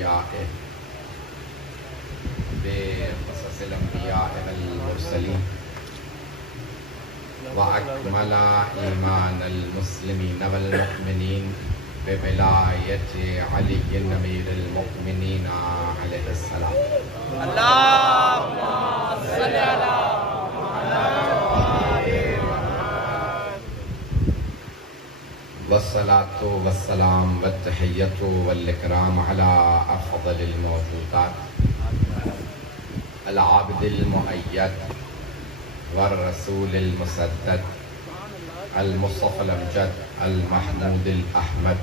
انبیائه بقصص الانبیاء والمرسلین واکمل ایمان المسلمین والمؤمنین بولایت علی امیر المؤمنین علیہ السلام. اللهم صل على والصلاة والسلام والتحیۃ والاکرام علی افضل الموجودات العابد المؤید والرسول المسدد المصطفى الامجد المحمود الاحمد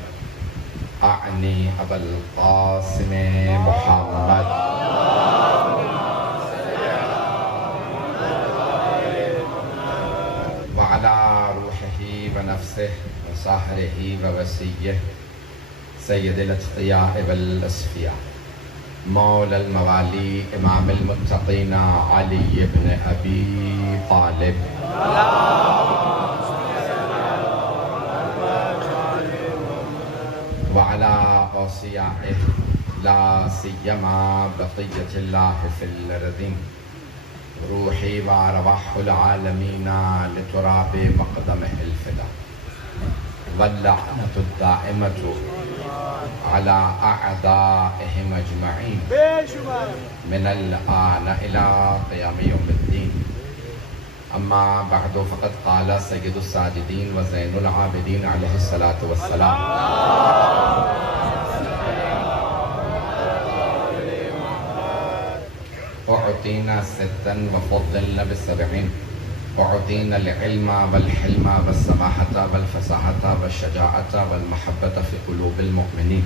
اعنی ابا القاسم محمد وعلى روحه ونفسه وصاهره ووسيه سید الاتقیاء والاصفیاء مولا الموالی امام المتقین علی بن ابی طالب وعلى اوصیائه لا سیما بقیة اللہ فی الارضین روحی وارواح العالمین لتراب مقدمه الفدا واللعنة الدائمة على أعدائهم أجمعين من الآن إلى قيام يوم الدين. أما بعد فقد قال سيد الساجدين وزين العابدين عليه الصلاة والسلام أعطينا ستا وفضلنا بالسبعين أعطينا العلم والحلم والسماحة والفصاحة والشجاعة والمحبة في قلوب المؤمنين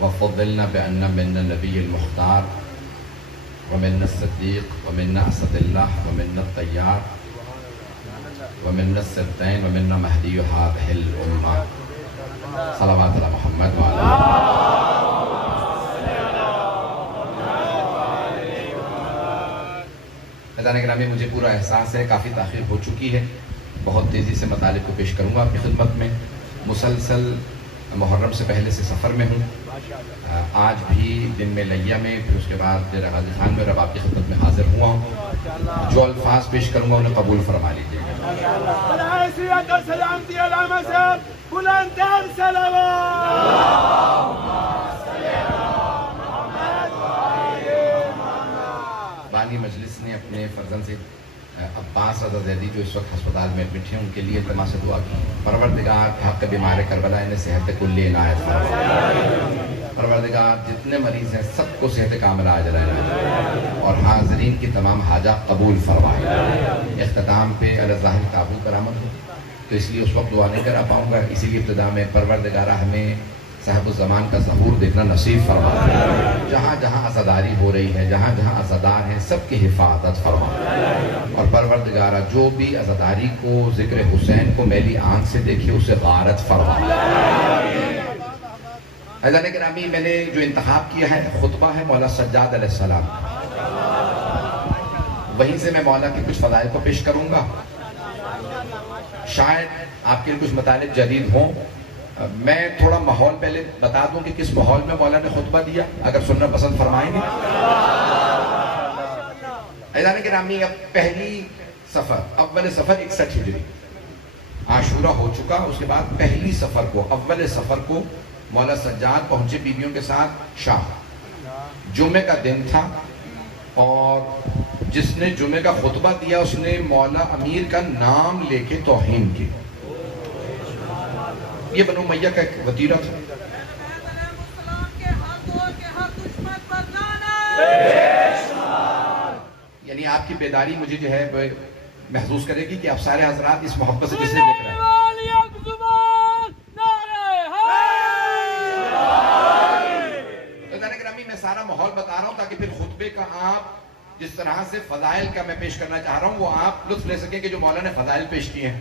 وفضلنا بأن منا النبي المختار ومنا الصديق ومنا أسد الله ومنا الطيار ومنا السبتين ومنا مهدي هذه الأمة صلوات على محمد وعلى میدان گرامی مجھے پورا احساس ہے کافی تاخیر ہو چکی ہے. بہت تیزی سے مطالب کو پیش کروں گا آپ کی خدمت میں. مسلسل محرم سے پہلے سے سفر میں ہوں. آج بھی دن میں لیہ میں پھر اس کے بعد ڈیرہ غازی خان میں اب آپ کی خدمت میں حاضر ہوا ہوں. جو الفاظ پیش کروں گا انہیں قبول فرما لیجیے. بانی مجلس نے اپنے فرزند سے عباس رضا زیدی جو اس وقت ہسپتال میں ایڈمٹ ہیں ان کے لیے التماس سے دعا کی. پروردگار حق بیمار کربلا انہیں صحت کلی عنایت فرما. پروردگار جتنے مریض ہیں سب کو صحت کاملہ اجر عنایت اور حاضرین کی تمام حاجات قبول فرمائے. اختتام پہ الظاہر قابو کرامت ہو تو اس لیے اس وقت دعا نہیں کرا پاؤں گا. اسی لیے ابتدا میں پروردگارہ ہمیں صاحب الزمان کا ظہور دیکھنا نصیب فرما. جہاں جہاں عزاداری ہو رہی ہے جہاں جہاں عزادار ہیں سب کی حفاظت فرما. اور پروردگارہ جو بھی عزاداری کو ذکر حسین کو میلی آنکھ سے دیکھے اسے غارت فرما. عزیزان گرامی میں نے جو انتخاب کیا ہے خطبہ ہے مولا سجاد علیہ السلام. وہیں سے میں مولا کے کچھ فضائل کو پیش کروں گا. شاید آپ کے کچھ مطالب جدید ہوں. میں تھوڑا ماحول پہلے بتا دوں کہ کس ماحول میں مولا نے خطبہ دیا اگر سننا پسند فرمائیں گے. عزیزان گرامی اب پہلی سفر اول سفر 61 ہجری عاشورہ ہو چکا. اس کے بعد پہلی سفر کو اول سفر کو مولا سجاد پہنچے بیویوں کے ساتھ شام. جمعے کا دن تھا اور جس نے جمعے کا خطبہ دیا اس نے مولا امیر کا نام لے کے توہین کی. یہ بنو امیہ کا ایک وتیرہ تھا. یعنی آپ کی بیداری مجھے جو ہے محسوس کرے گی کہ آپ سارے حضرات اس محبت سے جس نے دیکھ رہے ہیں. میں سارا ماحول بتا رہا ہوں تاکہ پھر خطبے کا آپ جس طرح سے فضائل کا میں پیش کرنا چاہ رہا ہوں وہ آپ لطف لے سکیں کہ جو مولا نے فضائل پیش کیے ہیں.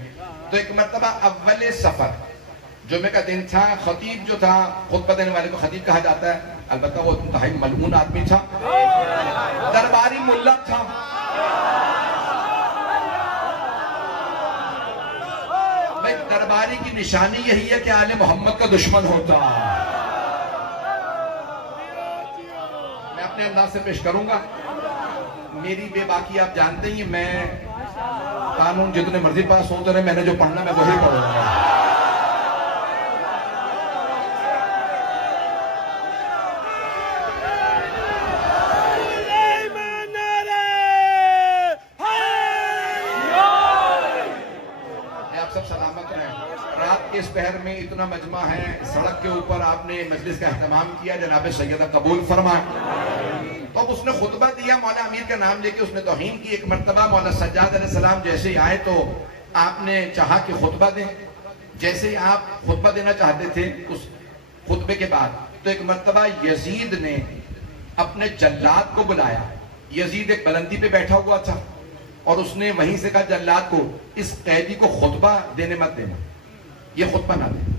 تو ایک مرتبہ اول سفر جمعے کا دن تھا. خطیب جو تھا خطبہ دینے والے کو خطیب کہا جاتا ہے. البتہ وہ انتہائی ملعون آدمی تھا. درباری ملا تھا. درباری کی نشانی یہی ہے کہ آل محمد کا دشمن ہوتا. اپنے انداز سے پیش کروں گا. میری بے باکی آپ جانتے ہی، میں قانون جتنے مرضی پاس ہوتے رہے، میں نے جو پڑھنا میں وہی پڑھوں گا. آپ سب سلامت رہیں. رات کے اس پہر میں اتنا مجمع ہے، سڑک کے اوپر آپ نے مجلس کا اہتمام کیا، جناب سیدہ قبول فرمائے. تو اب اس نے خطبہ دیا، مولا امیر کا نام لے کے اس نے توہین کی. ایک مرتبہ مولا سجاد علیہ السلام جیسے ہی آئے تو آپ نے چاہا کہ خطبہ دیں. جیسے ہی آپ خطبہ دینا چاہتے تھے اس خطبے کے بعد، تو ایک مرتبہ یزید نے اپنے جلاد کو بلایا. یزید ایک بلندی پہ بیٹھا ہوا تھا اور اس نے وہیں سے کہا جلاد کو، اس قیدی کو خطبہ دینے مت دینا، یہ خطبہ نہ دے.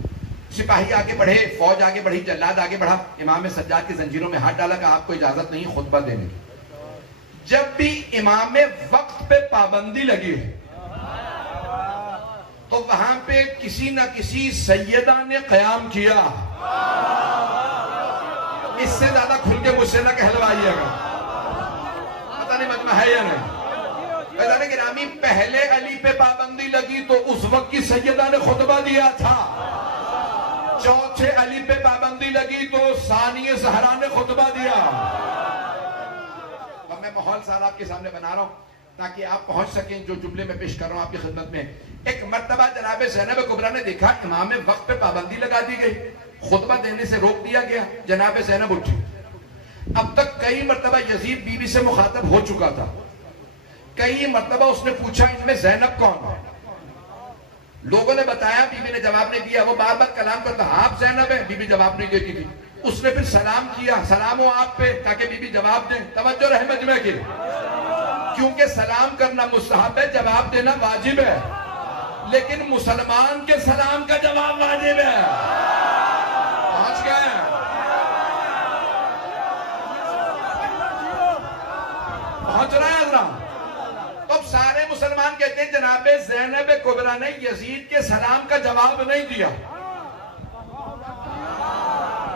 سپاہی آگے بڑھے، فوج آگے بڑھی، جلاد آگے بڑھا. امام سجاد کی زنجیروں میں ہاتھ ڈالا کہ آپ کو اجازت نہیں خطبہ دینے کی. جب بھی امام وقت پہ پابندی لگی ہے تو وہاں پہ کسی نہ کسی سیدہ نے قیام کیا. اس سے زیادہ کھل کے مجھ سے نہ کہلوائیے گا، پتہ نہیں مجمع ہے یا نہیں. بیدار گرامی، پہلے علی پہ پابندی لگی تو اس وقت کی سیدہ نے خطبہ دیا تھا. چوتھے علی پہ پابندی لگی تو ثانی زہرا نے خطبہ دیا. اب میں ماحول سارا آپ کے سامنے بنا رہا ہوں تاکہ آپ پہنچ سکیں جو جملے میں پیش کر رہا ہوں آپ کی خدمت میں. ایک مرتبہ جناب زینب کبریٰ نے دیکھا امام وقت پہ پابندی لگا دی گئی، خطبہ دینے سے روک دیا گیا. جناب زینب اٹھی. اب تک کئی مرتبہ یزید بی بی سے مخاطب ہو چکا تھا. کئی مرتبہ اس نے پوچھا ان میں زینب کون ہے. لوگوں نے بتایا، بی بی نے جواب نہیں دیا. وہ بار بار کلام کرتا، آپ زینب ہے، بی بی جواب نہیں دیتی تھی. اس نے پھر سلام کیا، سلام ہو آپ پہ، تاکہ بی بی جواب دیں. توجہ رہے مجمع کی، کیونکہ سلام کرنا مستحب ہے، جواب دینا واجب ہے. لیکن مسلمان کے سلام کا جواب واجب ہے. پہنچ گئے ہیں؟ پہنچ رہے ہیں حضرات؟ اب سارے مسلمان کہتے ہیں جناب زینب کبریٰ نے یزید کے سلام کا جواب نہیں دیا.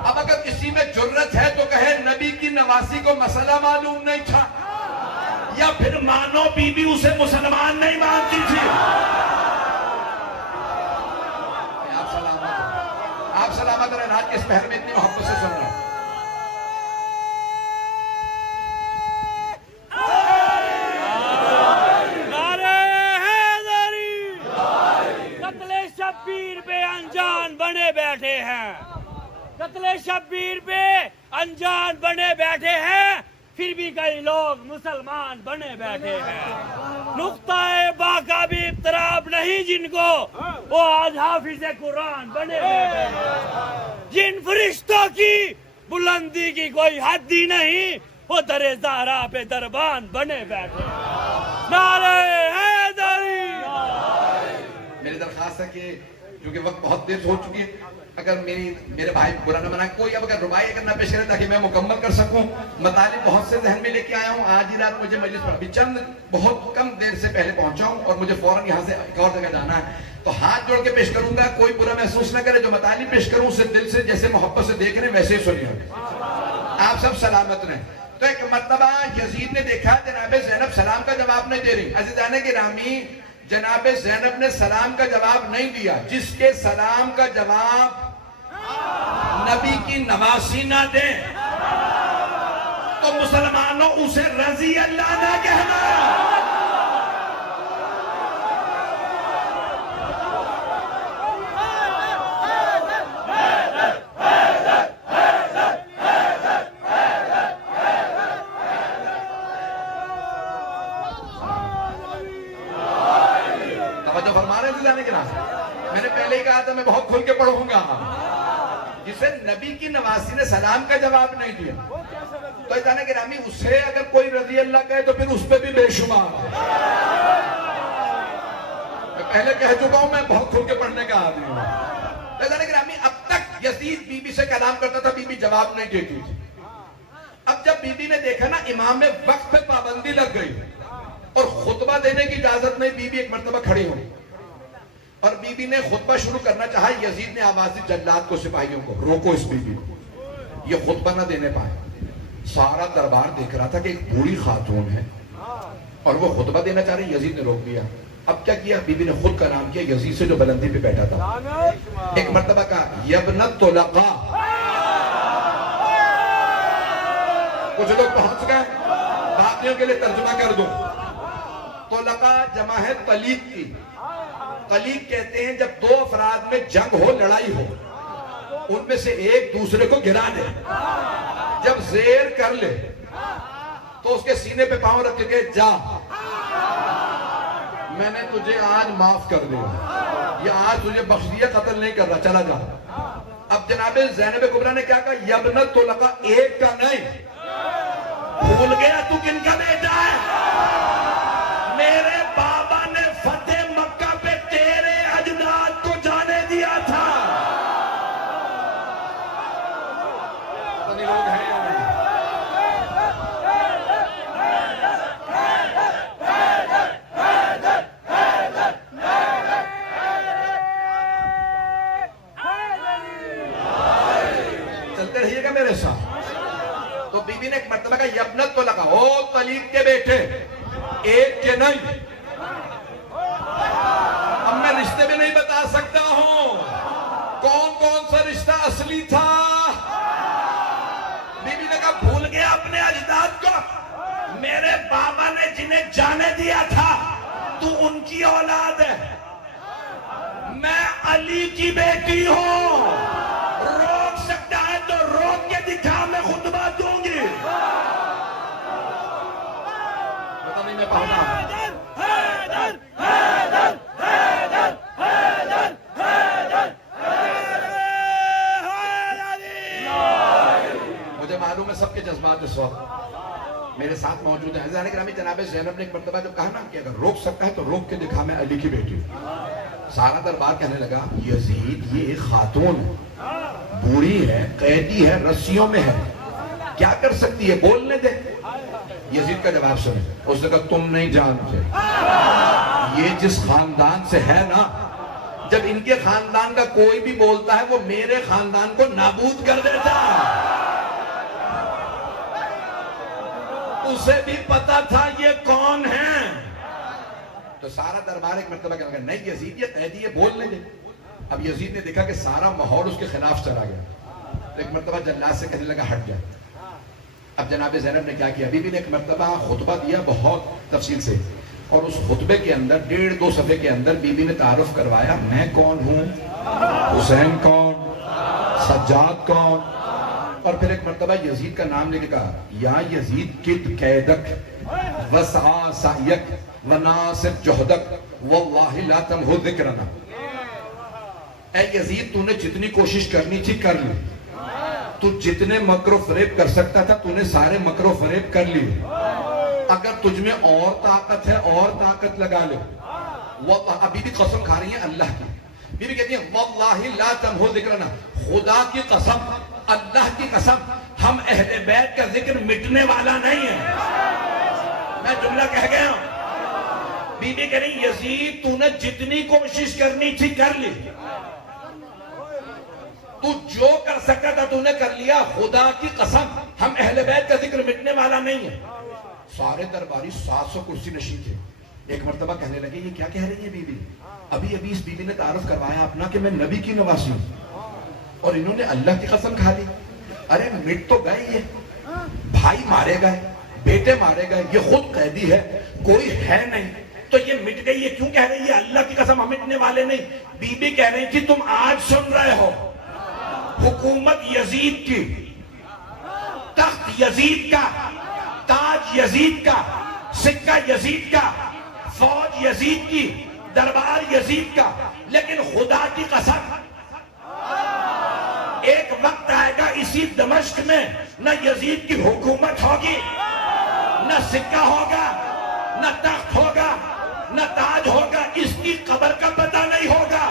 اب اگر کسی میں جرت ہے تو کہے نبی کی نواسی کو مسئلہ معلوم نہیں تھا، یا پھر مانو بی بی اسے مسلمان نہیں مانتی تھی. آپ سلامت رہے. رات کے اس پہر میں اتنی محبت سے سن رہے ہیں. قتل شبیر پہ انجان بنے بیٹھے ہیں، پھر بھی کئی لوگ مسلمان بنے بیٹھے ہیں. نقطہ با کا بھی اقتراب نہیں جن کو، وہ آج حافظ قرآن بنے بیٹھے ہیں. جن فرشتوں کی بلندی کی کوئی حد ہی نہیں، وہ در زہرا پہ دربان بنے بیٹھے ہیں. نعرہ حیدری. میری درخواست ہے کہ کیونکہ وقت بہت دیر ہو چکی ہے، اگر میرے بھائی برا نہ منائے، کوئی اب اگر رباعی کرنا پیش کرے تاکہ میں مکمل کر سکوں. مطالب بہت سے ذہن میں لے کے آیا ہوں. آج ہی رات مجھے مجلس پر ابھی چند بہت کم دیر سے پہلے پہنچا ہوں اور مجھے فوراً یہاں سے ایک اور جگہ جانا ہے. تو ہاتھ جوڑ کے پیش کروں گا، کوئی برا محسوس نہ کرے. جو مطالب پیش کروں اسے دل سے جیسے محبت سے دیکھ رہے ہیں ویسے ہی سنیے. آپ سب سلامت رہیں. تو ایک مرتبہ یزید نے دیکھا جناب زینب سلام کا جواب نہیں دے رہی. عزیزان گرامی، جناب زینب نے سلام کا جواب نہیں دیا. جس کے سلام کا جواب نبی کی نواسی نہ دیں تو مسلمانوں اسے رضی اللہ نہ کہنا. توجہ فرما رہے ہیں کہ میں نے پہلے ہی کہا تھا میں بہت کھل کے پڑھوں گا. جسے نبی کی نواسی نے سلام کا جواب نہیں دیا تو جانے گرامی اسے اگر کوئی رضی اللہ کہے تو پھر اس پہ بھی بے شمار. میں پہلے کہہ چکا ہوں میں بہت کھل کے پڑھنے کا آدمی ہوں. جانے گرامی اب تک یزید بی بی سے کلام کرتا تھا، بی بی جواب نہیں دیتی تھی. اب جب بی بی نے دیکھا نا امام وقت پہ پابندی لگ گئی اور خطبہ دینے کی اجازت نہیں، بی بی ایک مرتبہ کھڑی ہوئی اور بی بی نے خطبہ شروع کرنا چاہا. یزید نے آواز دی جلاد کو، سپاہیوں کو، روکو اس بی بی کو، یہ خطبہ نہ دینے پائے. سارا دربار دیکھ رہا تھا کہ ایک بوڑھی خاتون ہے اور وہ خطبہ دینا چاہ رہی. یزید نے روک دیا. اب کیا کیا؟ بی بی نے خود کا نام کیا یزید سے جو بلندی پہ بیٹھا تھا. ایک مرتبہ کہا یبن الطلقاء. کچھ لوگ پہنچ گئے, باقیوں کے لیے ترجمہ کر دو. طلقاء جمع ہے طلیق کی. طلیق کہتے ہیں جب دو افراد میں جنگ ہو, لڑائی ہو, ان میں سے ایک دوسرے کو گرا دے. جب زیر کر لے تو اس کے سینے پہ پاؤں رکھ کے جا, میں نے تجھے آج معاف کر دیا, یہ آج تجھے بخش دیا, قتل نہیں کر رہا, چلا جا. اب جناب زینب کبریٰ نے کیا کہا؟ یبن الطلقاء, ایک کا نہیں. بھول گیا تو کن کا بیٹا ہے؟ میرے بابا نے فتح مکہ پہ تیرے اجداد کو جانے دیا تھا. لوگ ہیں چلتے رہیے گا میرے ساتھ. تو بی بی نے ایک مرتبہ کہا یبن الطلقاء, او طلیق کے بیٹے, ایک کے نہیں. اب میں رشتے بھی نہیں بتا سکتا ہوں کون کون سا رشتہ اصلی تھا. بی بی نے کہا بھول گیا اپنے اجداد کو؟ میرے بابا نے جنہیں جانے دیا تھا تو ان کی اولاد ہے. میں علی کی بیٹی ہوں. روک سکتا ہے تو روک کے دکھا, میں خطبہ دوں گی. پتہ نہیں میں پڑھنا. مجھے معلوم ہے سب کے جذبات اس وقت میرے ساتھ موجود ہیں. حضرت گرامی جناب زینب نے ایک مرتبہ جو کہا نا کہ اگر روک سکتا ہے تو روک کے دکھا, میں علی کی بیٹی ہوں. سارا دربار کہنے لگا یزید یہ ایک خاتون ہے, بوڑھی ہے, قیدی ہے, رسیوں میں ہے, کیا کر سکتی ہے, بولنے دے. یزید کا جواب سنیں. اس نے کہا تم نہیں جانتے, یہ جس خاندان سے ہے نا, جب ان کے خاندان کا کوئی بھی بولتا ہے وہ میرے خاندان کو نابود کر دیتا. اسے بھی پتا تھا یہ کون ہے. تو سارا دربار ایک مرتبہ کہنے لگا نہیں یزید یہ قیدی ہے, بولنے دے. اب یزید نے دیکھا کہ سارا ماحول اس کے خلاف چلا گیا, تو ایک مرتبہ جلاد سے کہنے لگا ہٹ جا. اب جناب زینب نے کیا کیا؟ بی بی نے ایک مرتبہ خطبہ دیا بہت تفصیل سے, اور اس خطبے کے اندر 1.5-2 صفحے کے اندر بی بی نے تعارف کروایا, میں کون ہوں, حسین کون, سجاد کون. اور پھر ایک مرتبہ یزید کا نام لے کے کہا یا یزید کد قیدک وسعا سعیک وناصب جہدک واللہ لا تمہو ذکرنا. اے یزید تو نے جتنی کوشش کرنی تھی کر لی, تو جتنے مکر و فریب کر سکتا تھا تو نے سارے مکر و فریب کر لی. اگر تجھ میں اور طاقت ہے اور طاقت لگا لے. ابھی بھی قسم کھا رہی ہیں اللہ کی. بی بی کہتی ہیں واللہ لا تمہو ذکرنا, خدا کی قسم, اللہ کی قسم, ہم اہل بیت کا ذکر مٹنے والا نہیں ہے. میں جملہ کہہ گیا ہوں. بی بی کہہ رہی یزید تو نے جتنی کوشش کرنی تھی کر لی, تو جو کر سکتا تھا تو نے کر لیا, خدا کی قسم ہم اہل بیت کا ذکر مٹنے والا نہیں ہے. سارے درباری 700 کرسی نشین تھے. ایک مرتبہ کہنے لگے یہ کیا کہہ رہی ہے بی بی؟ ابھی اس بی بی نے تعارف کروایا اپنا کہ میں نبی کی نواسی ہوں, اور انہوں نے اللہ کی قسم کھا لی. ارے مٹ تو گئے, یہ بھائی مارے گئے, بیٹے مارے گئے, یہ خود قیدی ہے, کوئی ہے نہیں, تو یہ مٹ گئی. یہ کیوں کہہ رہی ہے اللہ کی قسم ہم مٹنے والے نہیں؟ بی بی کہہ رہی تھی تم آج سن رہے ہو حکومت یزید کی, تخت یزید کا, تاج یزید کا, سکہ یزید کا, فوج یزید کی, دربار یزید کا, لیکن خدا کی قسم ایک وقت آئے گا اسی دمشق میں نہ یزید کی حکومت ہوگی, نہ سکہ ہوگا, نہ تخت ہوگا, نہ تاج ہوگا, اس کی قبر کا پتہ نہیں ہوگا.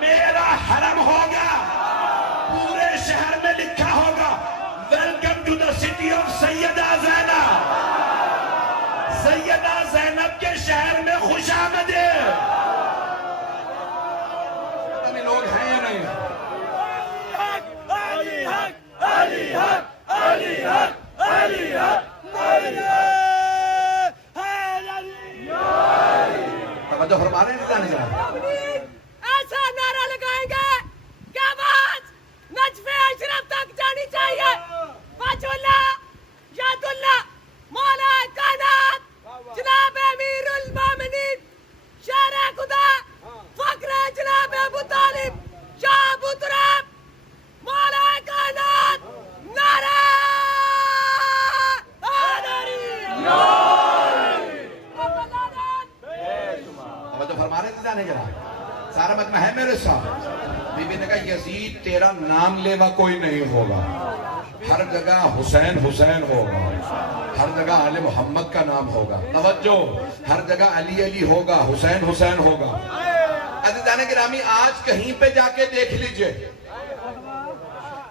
میرا حرم ہوگا, پورے شہر میں لکھا ہوگا welcome to the city of Sayyida Zainab. Sayyida Zainab کے شہر میں خوش آمدید. لوگ ہیں یا نہیں؟ علی حق, علی حق, علی حق. سارا مجمع ہے میرے ساتھ؟ بی بی نے کہا یزید تیرا نام لیوا کوئی نہیں ہوگا، ہر جگہ حسین حسین ہوگا، ہر جگہ آل محمد کا نام ہوگا، توجہ، ہر جگہ علی علی ہوگا، حسین حسین ہوگا۔ عزیزان گرامی آج کہیں پہ جا کے دیکھ لیجئے،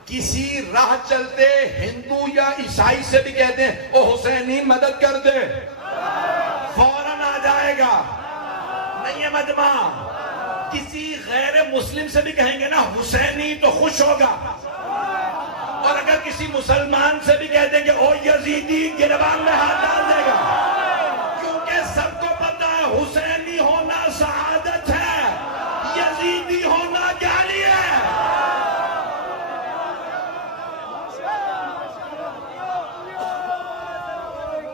کسی راہ چلتے ہندو یا عیسائی سے بھی کہتے ہیں او حسینی مدد کر دے، فوراً آ جائے گا۔ نہیں ہے مجمع، کسی غیر مسلم سے بھی کہیں گے نا حسینی تو خوش ہوگا، اور اگر کسی مسلمان سے بھی کہہ دیں گے او یزیدی گریبان میں ہاتھ ڈال دے گا، کیونکہ سب کو پتہ ہے حسینی ہونا سعادت ہے، یزیدی ہونا جالی ہے۔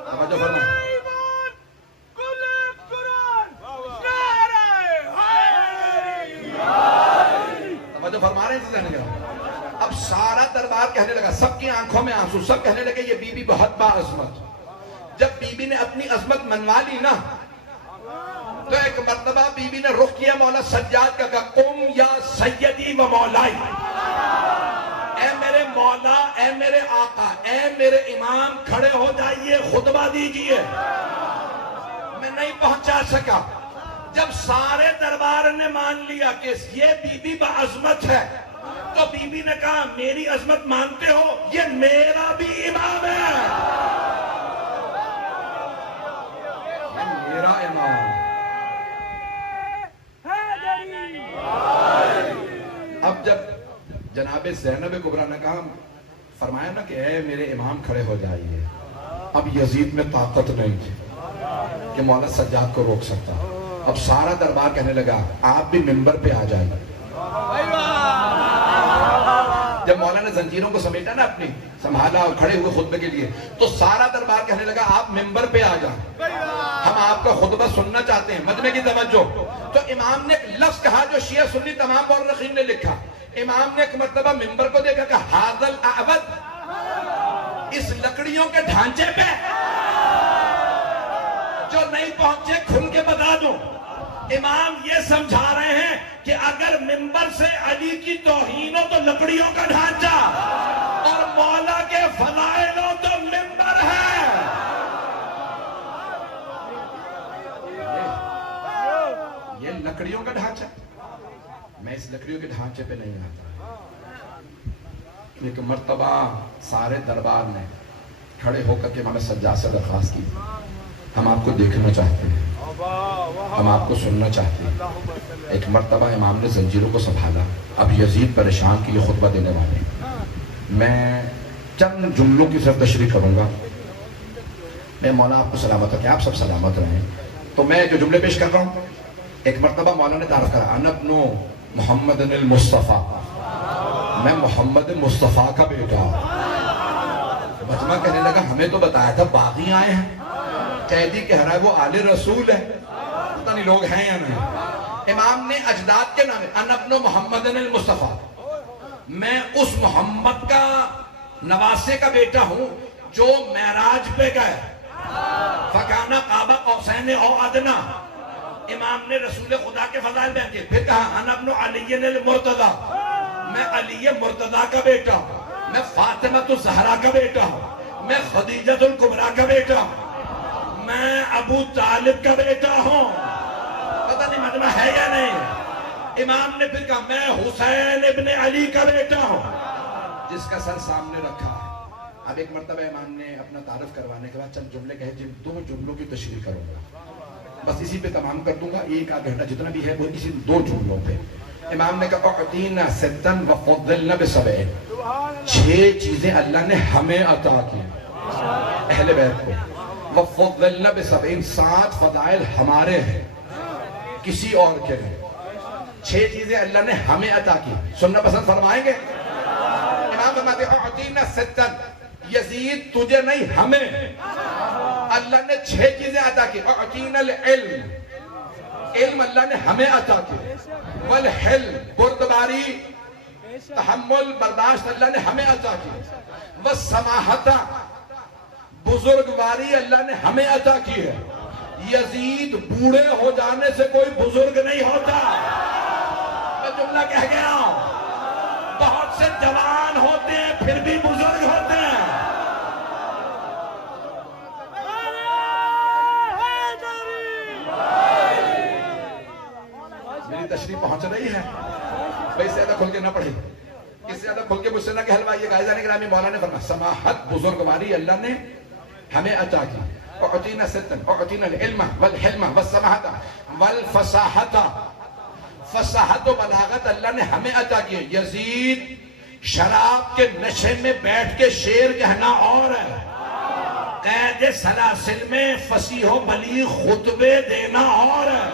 توجہ فرمائیں، توجہ فرما رہے ہیں۔ اب سارا دربار کہنے لگا، سب کی آنکھوں میں آنسو، سب کہنے لگے یہ بی بی بہت با عظمت۔ جب بی بی نے اپنی عظمت منوا لی نا، تو ایک مرتبہ بی بی نے رخ کیا مولا سجاد کا، کہا قم یا سیدی و مولائی، اے میرے مولا، اے میرے آقا، اے میرے امام، کھڑے ہو جائیے، خطبہ دیجئے۔ میں نہیں پہنچا سکا۔ جب سارے دربار نے مان لیا کہ یہ بی بی بعظمت ہے، تو بی بی نے کہا میری عظمت مانتے ہو، یہ میرا بھی امام ہے، یہ میرا امام۔ اب جب جناب زینب کبریٰ نے کہا، فرمایا نا کہ اے میرے امام کھڑے ہو جائیے، اب یزید میں طاقت نہیں تھی کہ مولا سجاد کو روک سکتا۔ اب سارا دربار کہنے لگا آپ بھی منبر پہ آ جائیں۔ جب مولا نے زنجیروں کو سمیٹا نا اپنی، سنبھالا اور کھڑے ہوئے خطبے کے لیے، تو سارا دربار کہنے لگا آپ منبر پہ آ جائیں، ہم آپ کا خطبہ سننا چاہتے ہیں۔ مجمع کی توجہ، تو امام نے ایک لفظ کہا جو شیعہ سنی تمام مورخین نے لکھا۔ امام نے ایک مرتبہ منبر کو دیکھا کہ ھذا الاعبد، اس لکڑیوں کے ڈھانچے پہ جو نہیں پہنچے کھل کے بتا دوں۔ امام یہ سمجھا رہے ہیں کہ اگر منبر سے علی کی توہین ہو تو لکڑیوں کا ڈھانچہ، اور مولا کے فضائل ہو تو منبر ہے۔ یہ لکڑیوں کا ڈھانچہ، میں اس لکڑیوں کے ڈھانچے پہ نہیں آتا۔ ایک مرتبہ سارے دربار نے کھڑے ہو کر کے امام سجاد سے درخواست کی، ہم آپ کو دیکھنا چاہتے ہیں، ہم آپ کو سننا چاہتے ہیں۔ ایک مرتبہ امام نے زنجیروں کو سنبھالا، اب یزید پریشان کی یہ خطبہ دینے والے، میں چند جملوں کی صرف تشریح کروں گا۔ میں مولا آپ کو سلامت ہے کہ آپ سب سلامت رہیں۔ تو میں جو جملے پیش کر رہا ہوں، ایک مرتبہ مولا نے تعارف کرا، انا ابن محمد المصطفیٰ، میں محمد مصطفیٰ کا بیٹا۔ مجمع کہنے لگا ہمیں تو بتایا تھا باغی آئے ہیں، قیدی کہہ رہا ہے وہ آل رسول ہے، پتہ نہیں لوگ ہیں یا نہیں۔ امام نے اجداد کے نام، انا ابن محمد المصطفیٰ، میں اس محمد کا نواسے کا بیٹا ہوں جو معراج پہ گئے، فکانہ قاب قوسین او ادنی۔ امام نے رسول خدا کے فضائل بیان کیے، پھر کہا انا ابن علی المرتضی، میں علی مرتضی کا بیٹا ہوں، میں فاطمہ الزہرا کا بیٹا ہوں، میں خدیجہ الکبریٰ کا بیٹا ہوں، میں ابو طالب کا بیٹا ہوں۔ پتہ نہیں مجمع ہے یا نہیں۔ امام نے پھر کہا میں حسین ابن علی کا بیٹا ہوں، جس کا سر سامنے رکھا ہے۔ اب ایک مرتبہ امام نے اپنا تعارف کروانے کے بعد چند جملے کہے، جن 2 جملوں کی تشریح کروں گا، بس اسی پہ تمام کر دوں گا، ایک آدھ گھنٹہ جتنا بھی ہے وہ اسی 2 جملوں پہ۔ امام نے کہا اعطینا ستن وفضلنا بسبع، 6 چیزیں اللہ نے ہمیں عطا کی اہل بیت کو، وفضلنا بسبع، 7 فضائل ہمارے ہیں کسی اور کے نہیں، 6 چیزیں اللہ نے ہمیں عطا کی، سننا پسند فرمائیں گے؟ امام فرماتے ہیں اعطینا ستن، یزید تجھے نہیں ہمیں اللہ نے 6 چیزیں عطا کی۔ اعطینا العلم، علم اللہ نے ہمیں عطا کی، والحلم، بردباری، تحمل، برداشت اللہ نے ہمیں عطا کی، والسماحت، بزرگواری اللہ نے ہمیں عطا کی ہے۔ یزید بوڑھے ہو جانے سے کوئی بزرگ نہیں ہوتا، جملہ کہہ گیا ہوں، بہت سے جوان ہوتے ہیں پھر بھی بزرگ ہوتے ہیں. میری تشریح پہنچ رہی ہے؟ بھائی زیادہ کھل کے نہ پڑھیں، اس سے زیادہ کھل کے مجھ سے نہ کہلوائیے. غائزان گرامی، مولانا نے فرمایا سماحت بزرگواری اللہ نے ہمیں عطا کی. اعطینا ستن، اعطینا العلم والحلم والسماحت والفصاحت. فصاحت و بلاغت اللہ نے ہمیں عطا کی. یزید شراب کے نشے میں بیٹھ کے شعر کہنا اور ہے، قید سلاسل میں فصیح و بلیغ خطبے دینا اور ہے.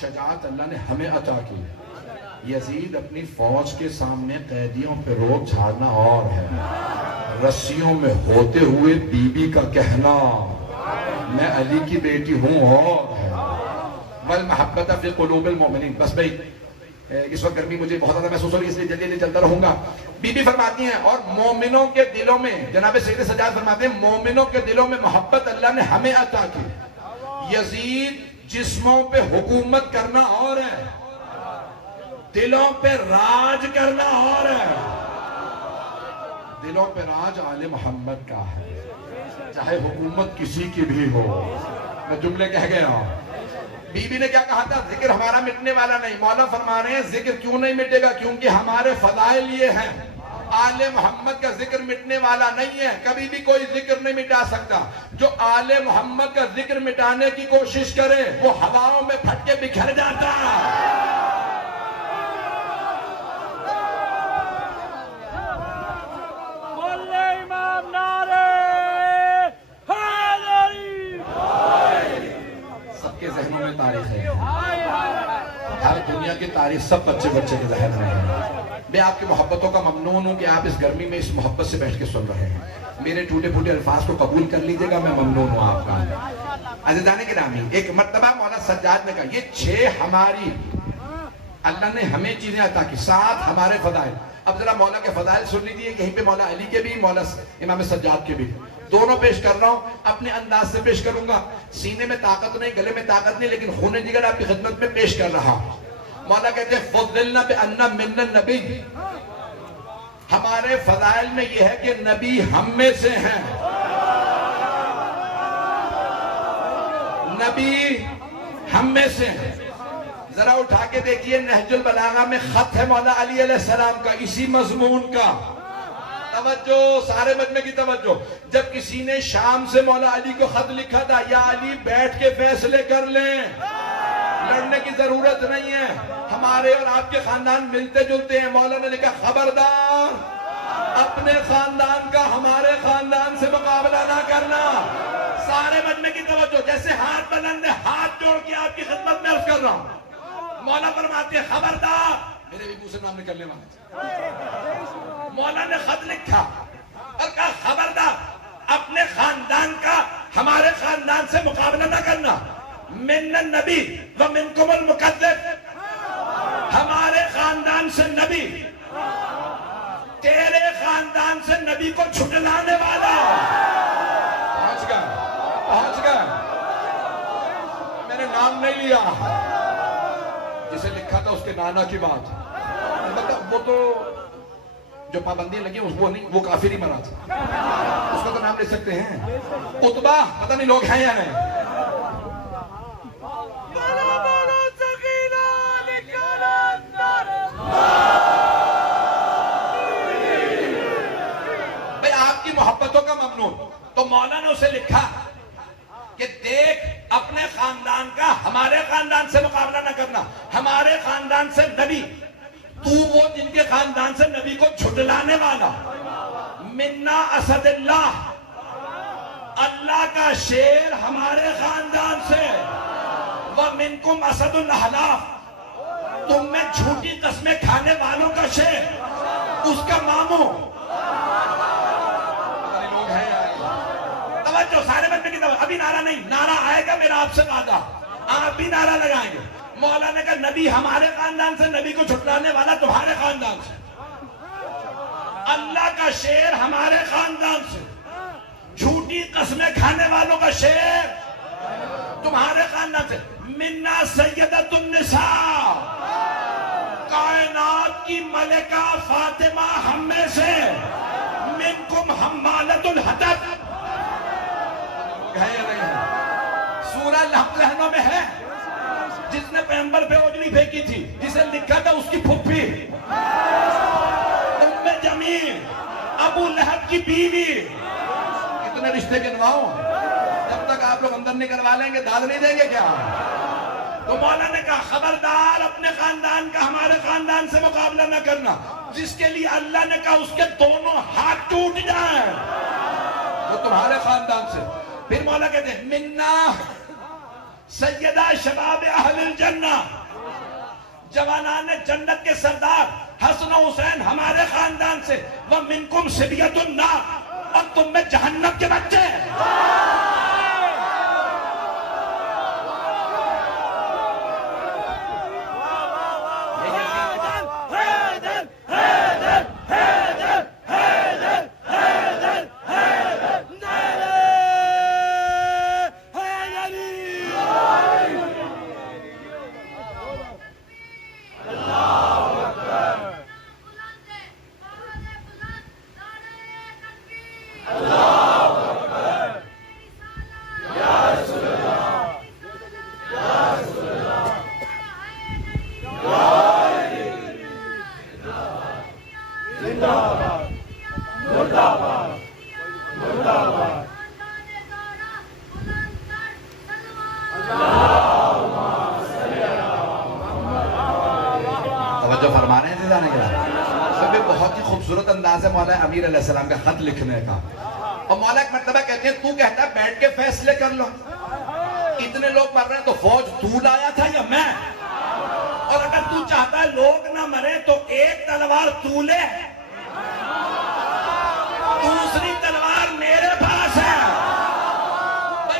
شجاعت اللہ نے ہمیں عطا کی. یزید اپنی فوج کے سامنے قیدیوں پہ روک جھاڑنا اور ہے. رسیوں میں ہوتے ہوئے بی بی کا کہنا میں علی کی بیٹی ہوں اور ہے. والمحبت فی قلوب المؤمنین. بس بھائی اس وقت گرمی مجھے بہت زیادہ محسوس ہو رہی ہے، اس لیے جلدی جلدی چلتا رہوں گا. بی بی فرماتی ہیں اور مومنوں کے دلوں میں، جناب سید سجاد فرماتے ہیں مومنوں کے دلوں میں محبت اللہ نے ہمیں عطا کی. یزید جسموں پہ حکومت کرنا اور ہے، دلوں پہ راج کرنا اور ہے. دلوں پہ راج آل محمد کا ہے، چاہے حکومت کسی کی بھی ہو. میں جملے کہہ گیا. بی بی نے کیا کہا تھا؟ ذکر ہمارا مٹنے والا نہیں. مولا فرما رہے ہیں ذکر کیوں نہیں مٹے گا؟ کیونکہ ہمارے فضائل یہ ہیں. آل محمد کا ذکر مٹنے والا نہیں ہے، کبھی بھی کوئی ذکر نہیں مٹا سکتا. جو آل محمد کا ذکر مٹانے کی کوشش کرے وہ ہواؤں میں پھٹ کے بکھر جاتا ہے. سب کے ذہنوں میں تاریخ ہے، ہر دنیا کی تاریخ سب بچے بچے کے ذہن میں ہے. میں آپ کی محبتوں کا ممنون ہوں کہ آپ اس گرمی میں اس محبت سے بیٹھ کے سن رہے ہیں. میرے ٹوٹے پھوٹے الفاظ کو قبول کر لیجئے گا، میں ممنون ہوں آپ کا. عزیزان گرامی، ایک مرتبہ مولا سجاد نے کہا یہ 6 ہماری اللہ نے ہمیں چیزیں عطا کی، 7 ہمارے فضائل. اب ذرا مولا کے فضائل سن لیجئے. یہیں پہ مولا علی کے بھی، مولا امام سجاد کے بھی دونوں پیش کر رہا ہوں. اپنے انداز سے پیش کروں گا، سینے میں طاقت نہیں، گلے میں طاقت نہیں، لیکن خون جگر آپ کی خدمت میں پیش کر رہا. مولا کہتے ہیں فضلنا بأن من النبی، ہمارے فضائل میں یہ ہے کہ نبی ہم میں سے ہیں. نبی ہم میں سے ہیں. ذرا اٹھا کے دیکھیے نہج البلاغہ میں خط ہے مولا علی علیہ السلام کا اسی مضمون کا. توجہ، سارے مجمع کی توجہ. جب کسی نے شام سے مولا علی کو خط لکھا تھا، یا علی بیٹھ کے فیصلے کر لیں، لڑنے کی ضرورت نہیں ہے، ہمارے اور آپ کے خاندان ملتے جلتے ہیں. مولا نے لکھا خبردار اپنے خاندان کا ہمارے خاندان سے مقابلہ نہ کرنا. سارے مجمع کی توجہ، جیسے ہاتھ بلند ہے، ہاتھ جوڑ کے آپ کی خدمت میں عرض کر رہا ہوں. مولا فرماتے ہیں خبردار، میرے بھی منہ سے نام نکلنے والے. مولا نے خط لکھا اور کہا خبردار اپنے خاندان کا ہمارے خاندان سے مقابلہ نہ کرنا. من النبی ومنکم المکذب، ہمارے خاندان سے نبی، تیرے خاندان سے نبی کو چھٹلانے والا. پہنچ گئے. میں نے نام نہیں لیا، جسے لکھا تھا اس کے نانا کی بات. وہ تو جو پابندی لگی وہ نہیں، وہ کافر ہی مرا تھا. اس کا تو نام لے سکتے ہیں، عتبہ. پتہ نہیں لوگ ہیں یا نہیں. بھئی آپ کی محبتوں کا ممنون. تو مولا نے اسے لکھا کہ دیکھ اپنے خاندان کا ہمارے خاندان سے مقابلہ نہ کرنا. ہمارے خاندان سے نبی، تو وہ جن کے خاندان سے نبی کو جھٹلانے والا. منا اسد اللہ، اللہ کا شیر ہمارے خاندان سے. ومنکم اسد الاحلاف، تم میں جھوٹی قسمیں کھانے والوں کا شیر، اس کا ماموں. توجہ، سارے بندے کی توجہ. ابھی نعرہ نہیں، نعرہ آئے گا میرا آپ سے وعدہ، آپ بھی نعرہ لگائیں گے. مولا نے کہا نبی ہمارے خاندان سے، نبی کو جھٹلانے والا تمہارے خاندان سے. اللہ کا شیر ہمارے خاندان سے، جھوٹی قسمیں کھانے والوں کا شیر تمہارے خاندان سے منا سیدۃ النساء، کائنات کی ملکہ فاطمہ ہم میں سے، منکم حمالۃ الحطب، ہے یا نہیں ہے؟ سورہ لحق لہنوں میں ہے، جس نے پیغمبر پہ اوجڑی پھینکی تھی، جسے لکھا تھا اس کی پھپھی ام جمیل، ابو لہب کی بیوی. کتنے رشتے گنواؤں؟ جب تک آپ لوگ اندر نہیں کروا لیں گے داد نہیں دیں گے کیا؟ تو مولا نے کہا خبردار اپنے خاندان کا ہمارے خاندان سے مقابلہ نہ کرنا. جس کے لیے اللہ نے کہا اس کے دونوں ہاتھ ٹوٹ جائیں، وہ تمہارے خاندان سے. پھر مولا کہتے ہیں منا سیدہ شباب اہل الجنہ، جوانان جنت کے سردار حسن و حسین ہمارے خاندان سے، وَمِنْكُمْ صِبْيَةُ النَّارِ، اور تم میں جہنم کے بچے. توجہ فرما رہے ہیں جزانے کے بعد سبھی بہت ہی خوبصورت انداز ہے مولا امیر علیہ السلام کا خط لکھنے کا. اور مولا ایک مرتبہ کہتے ہیں تو کہتا ہے بیٹھ کے فیصلے کر لو، اتنے لوگ مر رہے ہیں تو فوج تو لایا تھا یا میں؟ اور اگر تو چاہتا ہے لوگ نہ مرے تو ایک تلوار تو لے، دوسری تلوار میرے پاس ہے.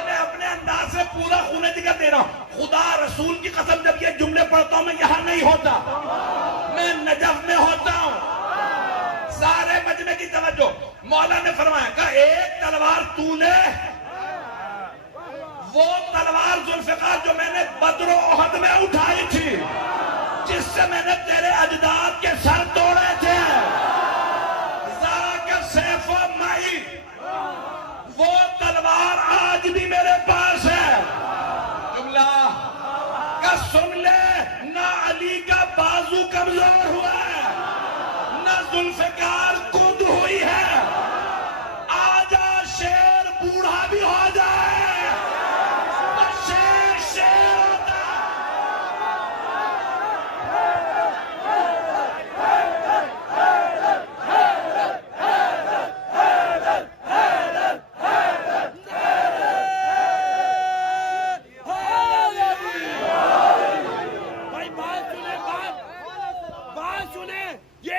میں اپنے انداز سے پورا خون جگر دے رہا ہوں. خدا رسول کی قسم جب یہ جملے پڑھتا ہوں میں یہاں نہیں ہوتا، میں نجف میں ہوتا ہوں. سارے مجمع کی توجہ. مولا نے فرمایا کہ ایک تلوار تو لے، وہ تلوار ذوالفقار جو میں نے بدر و احد میں اٹھائی تھی، جس سے میں نے تیرے اجداد کے سر توڑے تھے، ذاک سیف و مائی، وہ تلوار آج بھی میرے پاس ہے. جملہ کا سن لے، نہ علی کا بازو کمزور ہوا ہے، نہ ذوالفقار کند ہوئی ہے. آجا شیر بوڑھا بھی ہو جائے تو شیر شیر ہوتا ہے.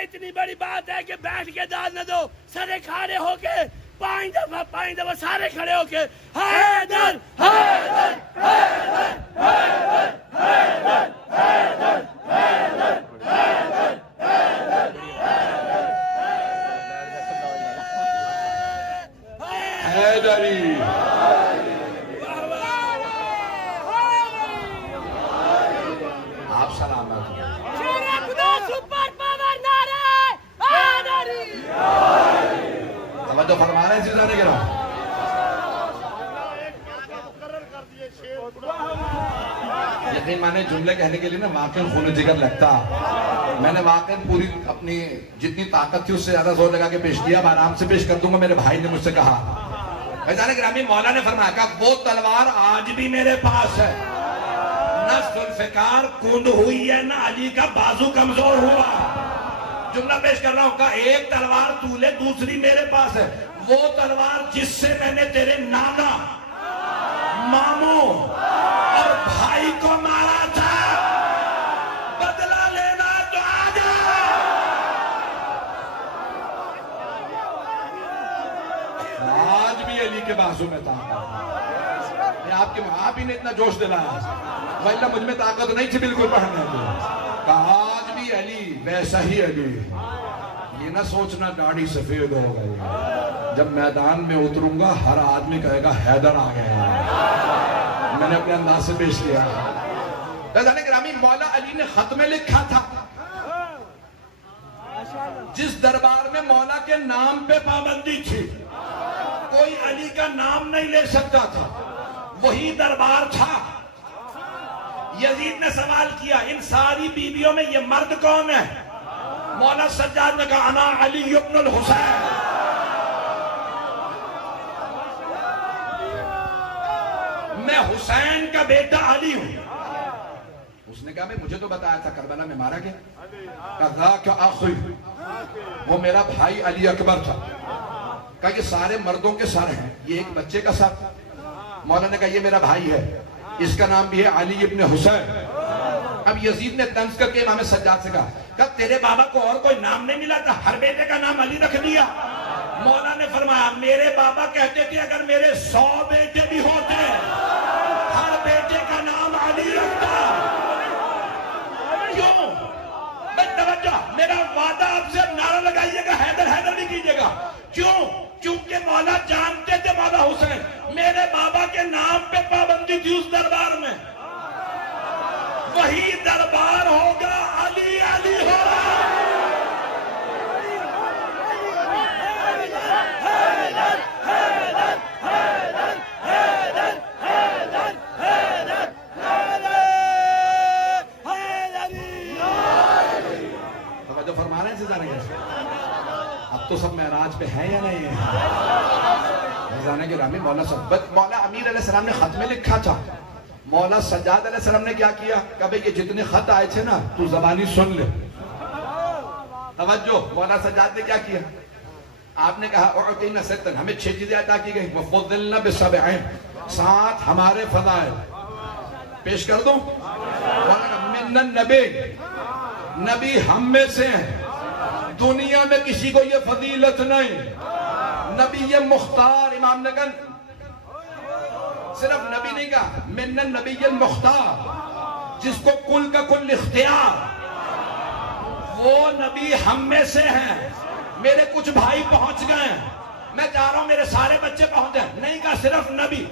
اتنی بڑی بات ہے کہ بیٹھ کے داد نہ دو، سارے کھڑے ہو کے 5 دفعہ سارے کھڑے ہو کے حیدر حیدر حیدر حیدر حیدر حیدر حیدر حیدر حیدری. آپ سلامت ہو. توجہ فرما رہے ہیں جزانے کے بعد یقین مانے جملے کہنے کے لیے نا واقعی خون جگر لگتا. میں نے واقعی پوری اپنی جتنی طاقت تھی اس سے زیادہ زور لگا کے پیش کیا. اب آرام سے پیش کر دوں گا. میرے بھائی نے مجھ سے کہا، فیضان گرامی مولا نے فرمایا کہ وہ تلوار آج بھی میرے پاس ہے، نہ ذوالفقار کند ہوئی ہے، نہ علی کا بازو کمزور ہوا. جملہ پیش کر رہا ہوں کہ ایک تلوار تو لے، دوسری میرے پاس ہے. وہ تلوار جس سے میں نے تیرے نانا، ماموں اور بھائی کو مارا تھا، بدلہ لینا تو آ جا. آج بھی علی کے بازو میں طاقت ہے. آپ کے آپ ہی نے اتنا جوش دلایا، وَإِلَّا مجھ میں طاقت نہیں تھی بالکل پڑھنے کی. آج بھی علی ویسا ہی علی. یہ نہ سوچنا داڑھی سفید ہو گئی، جب میدان میں اتروں گا ہر آدمی کہے گا حیدر آ گیا. میں نے اپنے انداز سے پیش کیا. عزیزان گرامی مولا علی نے خط میں لکھا تھا جس دربار میں مولا کے نام پہ پابندی تھی کوئی علی کا نام نہیں لے سکتا تھا وہی دربار تھا. یزید نے سوال کیا ان ساری بیویوں میں یہ مرد کون ہے؟ مولا سجاد نے کہا انا علی ابن الحسین. میں حسین کا بیٹا علی ہوں. اس نے کہا میں مجھے تو بتایا تھا کربلا میں مارا گیا. کہا ذاک اخی وہ میرا بھائی علی اکبر تھا. کہا یہ سارے مردوں کے سر ہیں یہ ایک بچے کا سر. مولا نے کہا یہ میرا بھائی ہے اس کا نام بھی ہے علی ابن حسین. اب یزید نے طنز کر کے امام سجاد سے کہا تیرے بابا کو اور کوئی نام نہیں ملا تھا ہر بیٹے کا نام علی رکھ دیا. مولا نے فرمایا میرے بابا کہتے تھے اگر میرے 100 بیٹے بھی ہوتے ہر بیٹے کا نام علی رکھتا. کیوں؟ بس توجہ میرا وعدہ آپ سے نعرہ لگائیے گا حیدر حیدر نہیں کیجیے گا. کیوں؟ چونکہ مولا جانتے تھے مولا حسین میرے بابا کے نام پہ پابندی تھی اس دربار میں وہی دربار ہوگا علی علی ہوگا. توجہ فرما رہے ہیں سیدھا نہیں اب تو سب معراج پہ ہے یا نہیں ہے؟ جانے کے رامی مولا امیر علیہ السلام نے خط میں لکھا تھا. مولا سجاد علیہ السلام نے کیا کیا کہ بھئی یہ جتنے خط آئے تھے نا تو زبانی سن لے. توجہ مولا سجاد نے کیا کیا آپ نے کہا اعطینا ستن ہمیں 6 چیزیں عطا کی گئی وفضلنا بسبعین 7 ہمارے فضائل پیش کر دوں. مولا کہا من النبی نبی ہم میں سے ہیں دنیا میں کسی کو یہ فضیلت نہیں. نبی یہ مختار امام نے کہا صرف نبی نہیں کہا من النبی المختار جس کو کل کا کل اختیار وہ نبی ہم میں سے ہیں. میرے کچھ بھائی پہنچ گئے ہیں میں چاہ رہا ہوں میرے سارے بچے پہنچ جائیں. نہیں کہا صرف نبی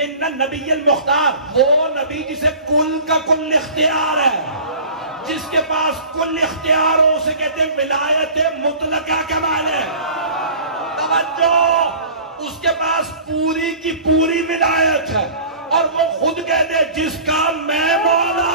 من النبی المختار وہ نبی جسے کل کا کل اختیار ہے جس کے پاس کل اختیار ہو اسے کہتے ہیں ولایت مطلقہ کمال ہے. توجہ اس کے پاس پوری کی پوری ولایت ہے اور وہ خود کہتے ہیں جس کا میں مولا.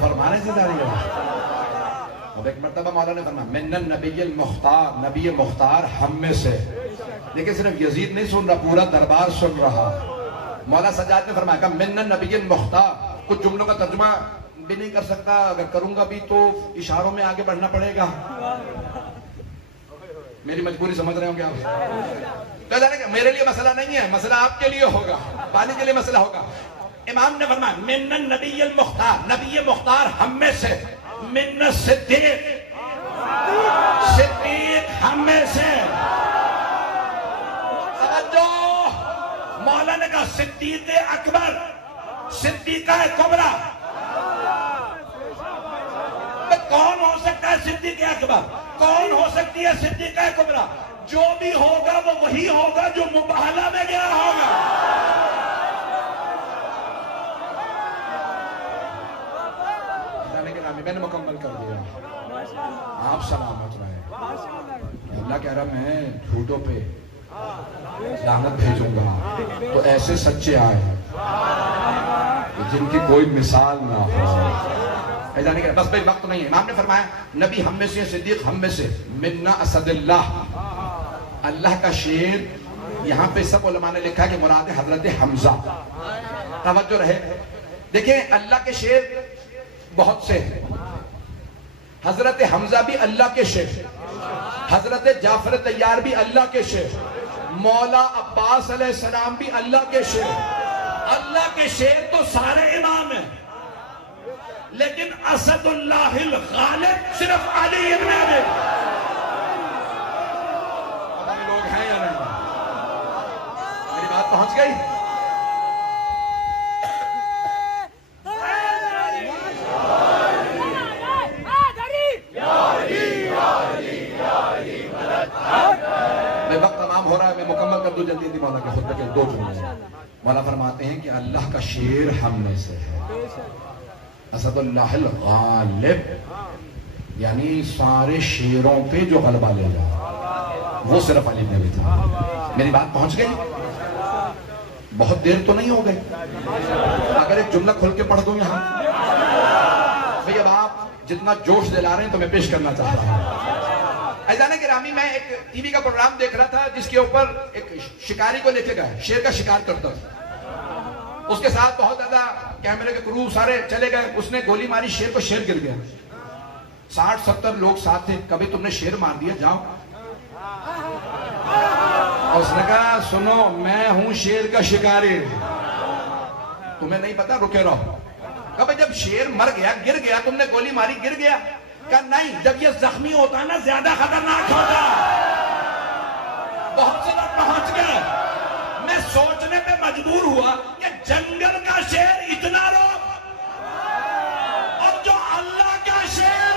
فرمانے سے جاری ہے. اب ایک مرتبہ مولا نے فرمایا من النبی المختار نبی مختار ہم میں سے. لیکن صرف یزید نہیں سن رہا پورا دربار سن رہا. مولا سجاد نے فرمایا کہ من النبی المختار کچھ جملوں کا ترجمہ بھی نہیں کر سکتا اگر کروں گا بھی تو اشاروں میں آگے بڑھنا پڑے گا. میری مجبوری سمجھ رہے ہوں گے آپ؟ تو جانے کہ میرے لیے مسئلہ نہیں ہے مسئلہ آپ کے لیے ہوگا پانی کے لیے مسئلہ ہوگا. امام نے فرمایا من النبی المختار نبی مختار ہم میں سے من الصدیق صدیق ہم میں سے. توجہ مولا نے کہا صدیق اکبر صدیقہ کبریٰ کون ہو سکتا ہے صدیق اکبر کون ہو سکتی ہے صدیقہ کبریٰ جو بھی ہوگا وہ وہی ہوگا جو مباہلہ میں گیا ہوگا. میں نے مکمل کر دیا آپ سلامت رہے. اللہ کہہ رہا میں جھوٹوں پہ لعنت بھیجوں گا تو ایسے سچے آئے جن کی کوئی مثال نہ ہو. بس بھائی وقت نہیں ہے. امام نے فرمایا نبی ہم میں سے صدیق ہم میں سے منا اسد اللہ اللہ کا شیر. یہاں پہ سب علماء نے لکھا کہ مراد حضرت حمزہ. توجہ رہے دیکھیں اللہ کے شیر بہت سے ہیں حضرت حمزہ بھی اللہ کے شیر، حضرت جعفر طیار بھی اللہ کے شیر، مولا عباس علیہ السلام بھی اللہ کے شیر۔ اللہ کے شیر تو سارے امام ہیں، لیکن اسد اللہ الغالب صرف علی ابن ابی۔ پتہ نہیں لوگ ہیں یا نہیں، میری بات پہنچ گئی؟ وقت تمام ہو رہا ہے، میں مکمل کر دوں جلدی مولا کے خطبے کے 2 جملے۔ مولا فرماتے ہیں کہ اللہ کا شیر ہم میں سے ہے، اسد اللہ الغالب، یعنی سارے شیروں پہ جو غلبہ لے جائے وہ صرف علی بن ابی طالب۔ میری بات پہنچ گئی؟ بہت دیر تو نہیں ہو گئی؟ اگر ایک جملہ کھل کے پڑھ دوں یہاں بھئی، اب آپ جتنا جوش دلا رہے ہیں تو میں پیش کرنا چاہتا ہوں۔ عزیزان گرامی، میں ایک ٹی وی کا پروگرام دیکھ رہا تھا جس کے اوپر ایک شکاری کو لے کے گئے، شیر کا شکار کرتا تھا، اس کے ساتھ بہت زیادہ کیمرے کے کرو سارے چلے گئے، اس نے گولی ماری، شیر کو، شیر گر گیا، 60-70 لوگ ساتھ تھے، کبھی تم نے شیر مار دیا، جاؤ۔ اور اس نے کہا سنو میں ہوں شیر کا شکاری، تمہیں نہیں پتا، رکے رہو۔ کبھی جب شیر مر گیا، گر گیا، تم نے گولی ماری، گر گیا، کہا نہیں، جب یہ زخمی ہوتا ہے نا زیادہ خطرناک ہوتا، بہت سے لوگ پہنچ گئے۔ میں سوچنے پہ مجبور ہوا کہ جنگل کا شیر اتنا رو، اور جو اللہ کا شیر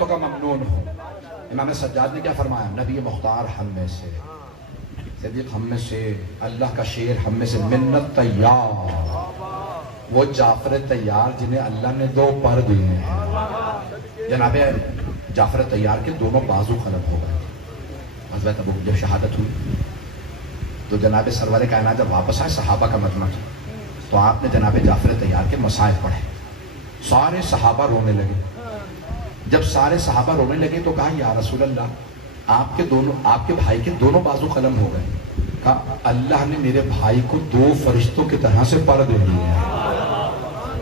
کا ممنون ہوں۔ امام سجاد نے کیا فرمایا؟ نبی مختار ہم میں سے، صدیق ہم میں سے، اللہ کا شیر ہم میں سے، منت تیار، وہ جعفر تیار جنہیں اللہ نے 2 پر دیے ہیں۔ جناب جعفر تیار کے دونوں بازو قلم ہو گئے۔ غزوہ تبوک جب شہادت ہوئی تو جناب سرور کائنات جب واپس آئے، صحابہ کا مجمع تھا، تو آپ نے جناب جعفر تیار کے مصائب پڑھے، سارے صحابہ رونے لگے۔ جب سارے صحابہ رونے لگے تو کہا یا رسول اللہ، آپ کے بھائی کے دونوں بازو قلم ہو گئے۔ کہا اللہ نے میرے بھائی کو 2 فرشتوں کی طرح سے پر دے دیے ہیں۔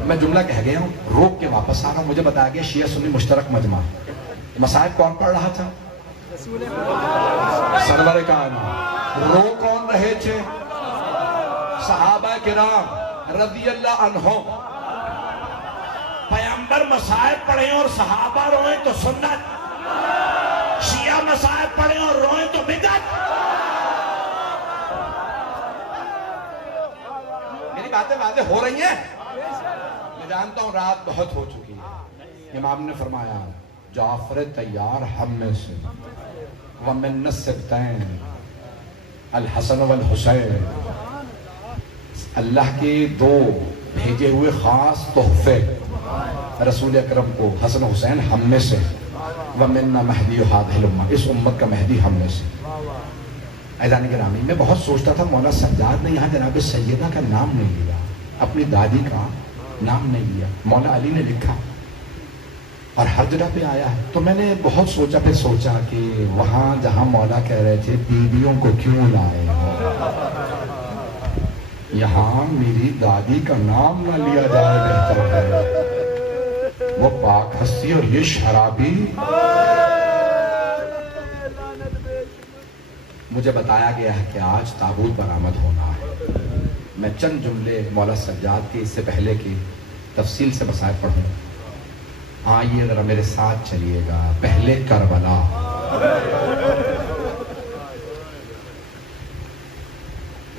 میں جملہ کہہ گیا ہوں، روک کے واپس آ رہا ہوں، مجھے بتایا گیا شیعہ سنی مشترک مجمع، مصائب کون پڑھ رہا تھا؟ سرور کائنات۔ رو کون رہے تھے؟ صحابہ کرام رضی اللہ عنہم۔ پیغمبر مصائب پڑھیں اور صحابہ روئیں تو سنت، شیعہ مصائب پڑھیں اور روئیں تو بدعت۔ میری باتیں واضح ہو رہی ہیں؟ میں جانتا ہوں رات بہت ہو چکی ہے۔ امام نے فرمایا جعفر تیار ہم میں سے، ومن السبتین الحسن والحسین، اللہ کے 2 بھیجے ہوئے خاص تحفے رسول اکرم کو، حسن حسین ہم میں سے، وَمِنَّا مَهْدِيُ هَذِهِ الْأُمَّةِ، اس امت کا مہدی ہم میں سے۔ عزیزان گرامی، میں بہت سوچتا تھا مولا سجاد نے یہاں جناب سیدہ کا نام نہیں لیا، اپنی دادی کا نام نہیں لیا، مولا علی نے لکھا اور ہر جگہ پہ آیا ہے۔ تو میں نے بہت سوچا، پھر سوچا کہ وہاں جہاں مولا کہہ رہے تھے بیویوں کو کیوں لائے ہو، یہاں میری دادی کا نام نہ لیا جائے بہتر ہے۔ وہ پاک ہستی اور یہ شرابی، مجھے بتایا گیا ہے کہ آج تابوت برآمد ہونا ہے۔ میں چند جملے مولا سجاد کے اس سے پہلے کی تفصیل سے مصائب پڑھوں۔ آئیے ذرا میرے ساتھ چلیے گا۔ پہلے کربلا،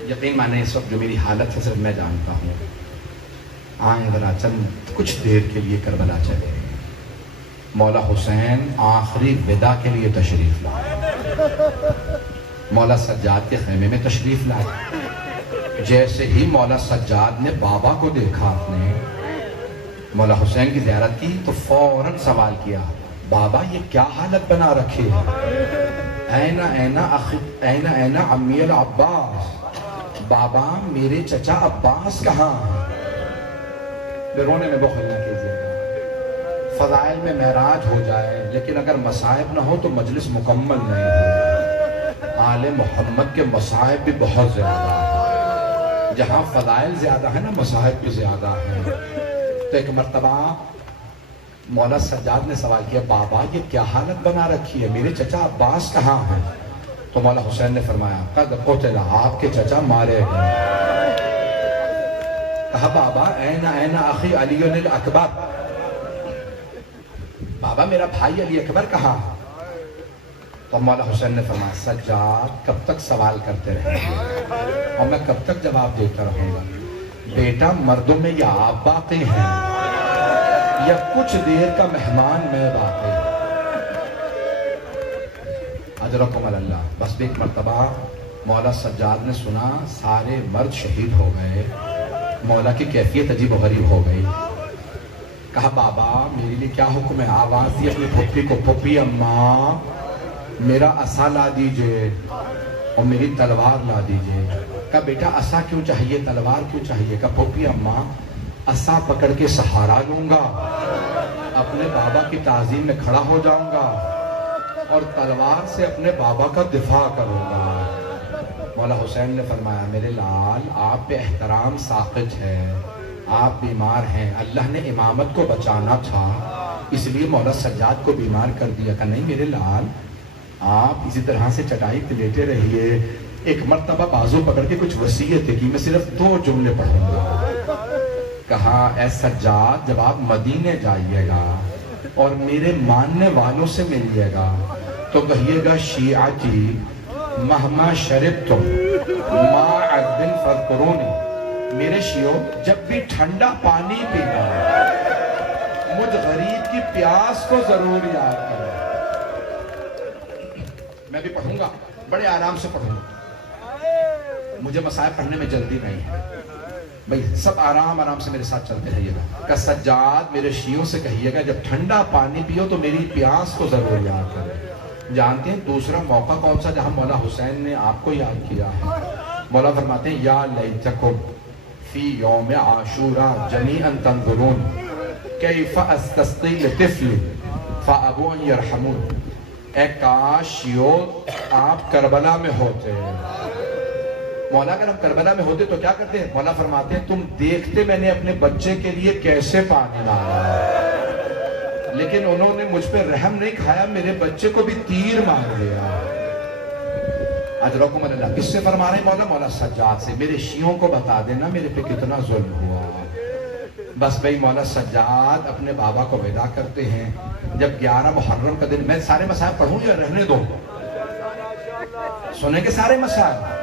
یقین مانے اس وقت جو میری حالت ہے صرف میں جانتا ہوں۔ آئیں ذرا چند کچھ دیر کے لیے کربلا چلے۔ مولا حسین آخری ودا کے لیے تشریف لائے، مولا سجاد کے خیمے میں تشریف لائے۔ جیسے ہی مولا سجاد نے بابا کو دیکھا، اپنے مولا حسین کی زیارت کی تو فوراً سوال کیا، بابا یہ کیا حالت بنا رکھی ہے؟ اینا عمی العباس، بابا میرے چچا عباس کہاں ہیں؟ رونے میں بخل نہ کیجیے گا، فضائل میں معراج ہو جائے لیکن اگر مصائب نہ ہو تو مجلس مکمل نہیں ہو۔ آل محمد کے مصائب بھی بہت زیادہ ہیں، جہاں فضائل زیادہ ہیں نا مصائب بھی زیادہ ہیں۔ تو ایک مرتبہ مولا سجاد نے سوال کیا، بابا یہ کیا حالت بنا رکھی ہے، میرے چچا عباس کہاں ہیں؟ تو مولا حسین نے فرمایا قد قتل، آپ کے چچا مارے گئے۔ کہا بابا این اخی علی الاکبر، بابا میرا بھائی علی اکبر کہاں؟ تو مولا حسین نے فرمایا سجاد کب تک سوال کرتے رہیں گے اور میں کب تک جواب دیتا رہوں گا؟ بیٹا مردوں میں یا آپ باقی ہیں یا کچھ دیر کا مہمان میں باقی؟ اجرکم اللہ۔ بس ایک مرتبہ مولا سجاد نے سنا سارے مرد شہید ہو گئے، مولا کی کیفیت عجیب و غریب ہو گئی۔ کہا بابا میرے لیے کیا حکم ہے؟ آواز دی اپنی پھپھی کو، پھپھی اماں میرا عصا لا دیجئے اور میری تلوار لا دیجئے۔ کہا بیٹا عصا کیوں چاہیے، تلوار کیوں چاہیے؟ کہا پھپھی اماں عصا پکڑ کے سہارا لوں گا، اپنے بابا کی تعظیم میں کھڑا ہو جاؤں گا اور تلوار سے اپنے بابا کا دفاع کروں گا۔ مولا حسین نے فرمایا میرے لال آپ پہ احترام ساقط ہے، آپ بیمار ہیں، اللہ نے امامت کو بچانا تھا اس لیے مولا سجاد کو بیمار کر دیا۔ کہ نہیں میرے لال آپ اسی طرح سے چٹائی پہ لیٹے رہیے۔ ایک مرتبہ بازو پکڑ کے کچھ وصیت کی، میں صرف 2 جملے پڑھوں گا۔ کہا اے سجاد جب آپ مدینے جائیے گا اور میرے ماننے والوں سے ملیے گا تو کہیے گا شیعتی مہما شربتم ما عذب فاذکرونی، میرے شیعوں جب بھی ٹھنڈا پانی پینا مجھ غریب کی پیاس کو ضرور یاد کریں۔ میں بھی پڑھوں گا، بڑے آرام سے پڑھوں گا، مجھے مسائل پڑھنے میں جلدی نہیں ہے بھئی، سب آرام آرام سے میرے ساتھ چلتے رہیے گا۔ کہ سجاد میرے شیعوں سے کہیے گا جب ٹھنڈا پانی پیو تو میری پیاس کو ضرور یاد کریں۔ جانتے ہیں دوسرا موقع کون سا جہاں مولا حسین نے آپ کو یاد کیا ہے؟ مولا فرماتے ہیں یا لیتکم فی یوم عاشورا جمیعا تنظرون کیف استسقی لطفل فابوا ان یرحمون، اے کاش شیعو آپ کربلا میں ہوتے۔ مولا اگر ہم کربلا میں ہوتے تو کیا کرتے ہیں؟ مولا فرماتے ہیں تم دیکھتے میں نے اپنے بچے کے لیے کیسے پانی لایا، لیکن انہوں نے مجھ پہ رحم نہیں کھایا، میرے بچے کو بھی تیر مار دیا۔ اجرکم اللہ۔ کس سے فرما رہے ہیں مولا؟ مولا سجاد سے۔ میرے شیعوں کو بتا دینا میرے پہ کتنا ظلم ہوا۔ بس بھئی مولا سجاد اپنے بابا کو ودا کرتے ہیں۔ جب 11 محرم کا دن، میں سارے مسائل پڑھوں یا رہنے دو؟ سنیں گے سارے مسائل؟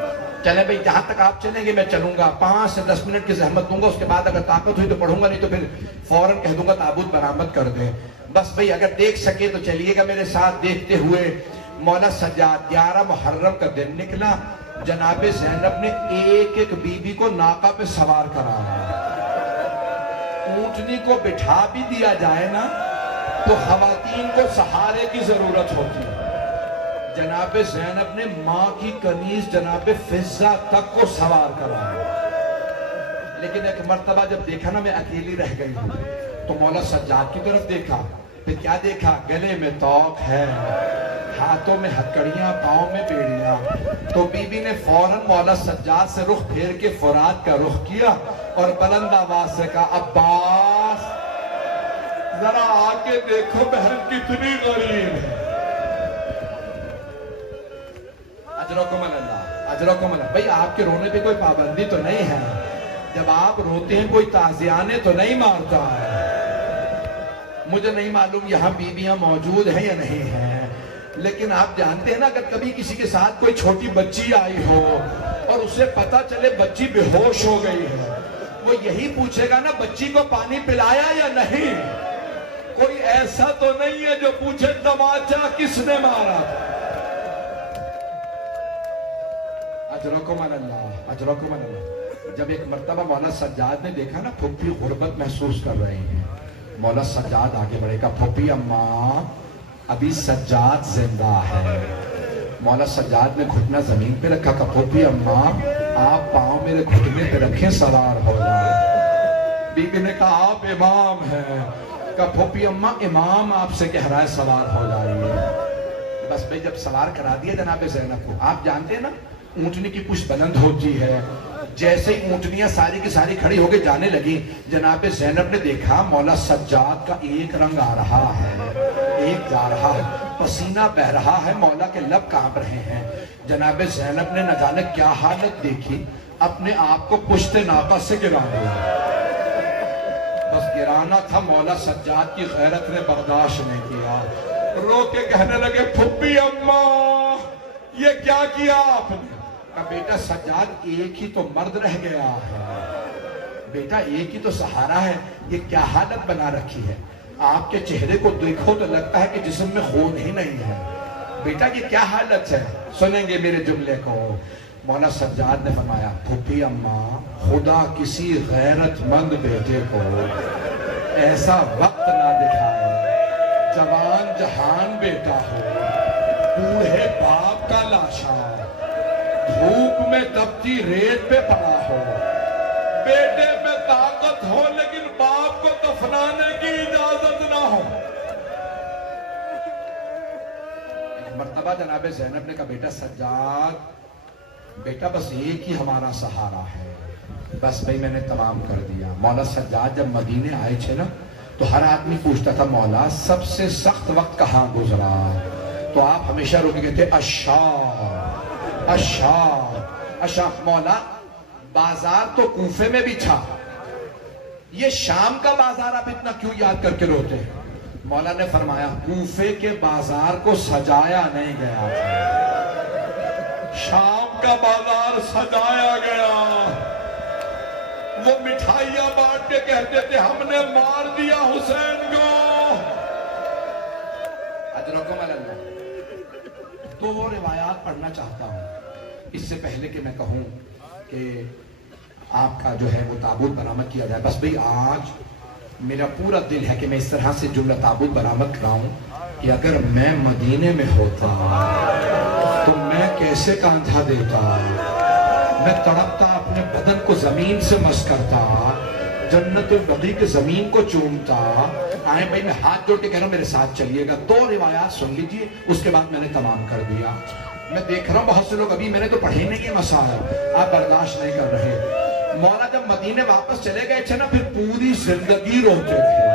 چلیں بھئی جہاں تک آپ چلیں گے میں چلوں گا، 5 سے 10 منٹ کی زحمت دوں گا، اس کے بعد اگر طاقت ہوئی تو پڑھوں گا، نہیں تو پھر فوراً کہہ دوں گا تابوت برآمد کر دیں۔ بس بھئی اگر دیکھ سکے تو چلیے گا میرے ساتھ دیکھتے ہوئے۔ مولا سجاد 11 محرم کا دن نکلا، جناب زینب نے ایک ایک بی بی کو ناقہ پہ سوار کرایا۔ اونٹنی کو بٹھا بھی دیا جائے نا تو خواتین کو سہارے کی ضرورت ہوتی ہے۔ جناب زینب نے ماں کی کنیز جناب فضہ تک کو سوار کرایا، لیکن ایک مرتبہ جب دیکھا نا میں اکیلی رہ گئی ہوں تو مولا سجاد کی طرف دیکھا، پھر کیا دیکھا؟ گلے میں توق ہے، ہاتھوں میں ہتکڑیاں، پاؤں میں بیڑیاں۔ تو بی بی نے فوراً مولا سجاد سے رخ پھیر کے فرات کا رخ کیا اور بلند آواز سے کہا عباس ذرا آ کے دیکھو بہن کتنی غریب ہے۔ اجرکم اللہ، اجرکم اللہ۔ بھئی آپ کے رونے پہ کوئی پابندی تو نہیں ہے، جب آپ روتے ہیں کوئی تعزیانے تو نہیں مارتا ہے۔ مجھے نہیں معلوم یہاں بیویاں موجود ہیں یا نہیں ہیں، لیکن آپ جانتے ہیں نا اگر کبھی کسی کے ساتھ کوئی چھوٹی بچی آئی ہو اور اسے پتا چلے بچی بے ہوش ہو گئی ہے، وہ یہی پوچھے گا نا بچی کو پانی پلایا یا نہیں؟ کوئی ایسا تو نہیں ہے جو پوچھے تماچا کس نے مارا؟ اجرکم اللہ، اجرکم اللہ۔ جب ایک مرتبہ مولا سجاد نے دیکھا نا پھپھی غربت محسوس کر رہے ہیں، مولا سجاد آگے بڑھے گا، پھپھی اماں ابھی سجاد زندہ ہے۔ مولا سجاد نے گھٹنا زمین پہ رکھا کہ پھپھی اماں آپ پاؤں میرے گھٹنے پہ رکھیں سوار ہو جائے۔ بی بی نے کہا آپ امام ہیں، کہا پھوپھی اماں امام آپ سے کہہ رہا ہے سوار ہو جائیے۔ بس بھئی جب سوار کرا دیا جناب زینب کو، آپ جانتے ہیں نا اونٹنی کی پشت بلند ہوتی ہے، جیسے ہی اونٹنیاں ساری کی ساری کھڑی ہو کے جانے لگی، جناب زینب نے دیکھا مولا سجاد کا ایک رنگ آ رہا ہے، ایک جا رہا ہے، پسینہ بہ رہا ہے، مولا کے لب کانپ رہے ہیں۔ جناب زینب نے نہ جانے کیا حالت دیکھی، اپنے آپ کو پشت ناقہ سے گرا دیا۔ بس گرانا تھا، مولا سجاد کی غیرت نے برداشت نہیں کیا، رو کے کہنے لگے پھپھی اماں یہ کیا کیا آپ نے؟ کہا بیٹا سجاد ایک ہی تو مرد رہ گیا ہے، بیٹا ایک ہی تو سہارا ہے، یہ کیا حالت بنا رکھی ہے؟ آپ کے چہرے کو دیکھو تو لگتا ہے کہ جسم میں خون ہی نہیں ہے، بیٹا یہ کیا حالت ہے؟ سنیں گے میرے جملے کو۔ مولا سجاد نے فرمایا پھپھی اماں خدا کسی غیرت مند بیٹے کو ایسا وقت نہ دکھائے، جوان جہان بیٹا ہو، بوڑھے باپ کا لاشا دھوپ میں دبتی ریت پہ پڑا ہو، بیٹے میں طاقت ہو لیکن باپ کو دفنانے کی اجازت نہ ہو۔ ایک مرتبہ جناب زینب نے کہا بیٹا سجاد بیٹا بس ایک ہی ہمارا سہارا ہے، بس بھئی میں نے تمام کر دیا۔ مولا سجاد جب مدینے آئے تھے نا تو ہر آدمی پوچھتا تھا مولا سب سے سخت وقت کہاں گزرا؟ تو آپ ہمیشہ روکے کہتے اشار اشار اشار۔ مولا بازار تو کوفے میں بھی تھا، یہ شام کا بازار آپ اتنا کیوں یاد کر کے روتے ہیں؟ مولا نے فرمایا کوفے کے بازار کو سجایا نہیں گیا تھا، شام کا بازار سجایا گیا۔ وہ مٹھائیاں بانٹ کے کہتے تھے ہم نے مار دیا حسین کو۔ اجرکم اللہ۔ دو روایات پڑھنا چاہتا ہوں اس سے پہلے کہ میں کہوں کہ آپ کا جو ہے وہ تابوت برآمد کیا جائے۔ بس بھئی آج میرا پورا دل ہے کہ میں اس طرح سے جملہ تابوت برآمد کراؤں کہ اگر میں مدینے میں ہوتا تو میں کیسے کاندھا دیتا، میں تڑپتا، اپنے بدن کو زمین سے مس کرتا، جنت البقیع کے زمین کو چومتا۔ آئیں بھائی میں ہاتھ جوڑ کے کہہ رہا ہوں میرے ساتھ چلیے گا، دو روایات سن لیجئے اس کے بعد میں نے تمام کر دیا۔ میں دیکھ رہا ہوں بہت سے لوگ ابھی میں نے تو پڑھے نہیں یہ مسائل، آپ برداشت نہیں کر رہے۔ مولا جب مدینے واپس چلے گئے تھے نا پھر پوری زندگی روتے تھے۔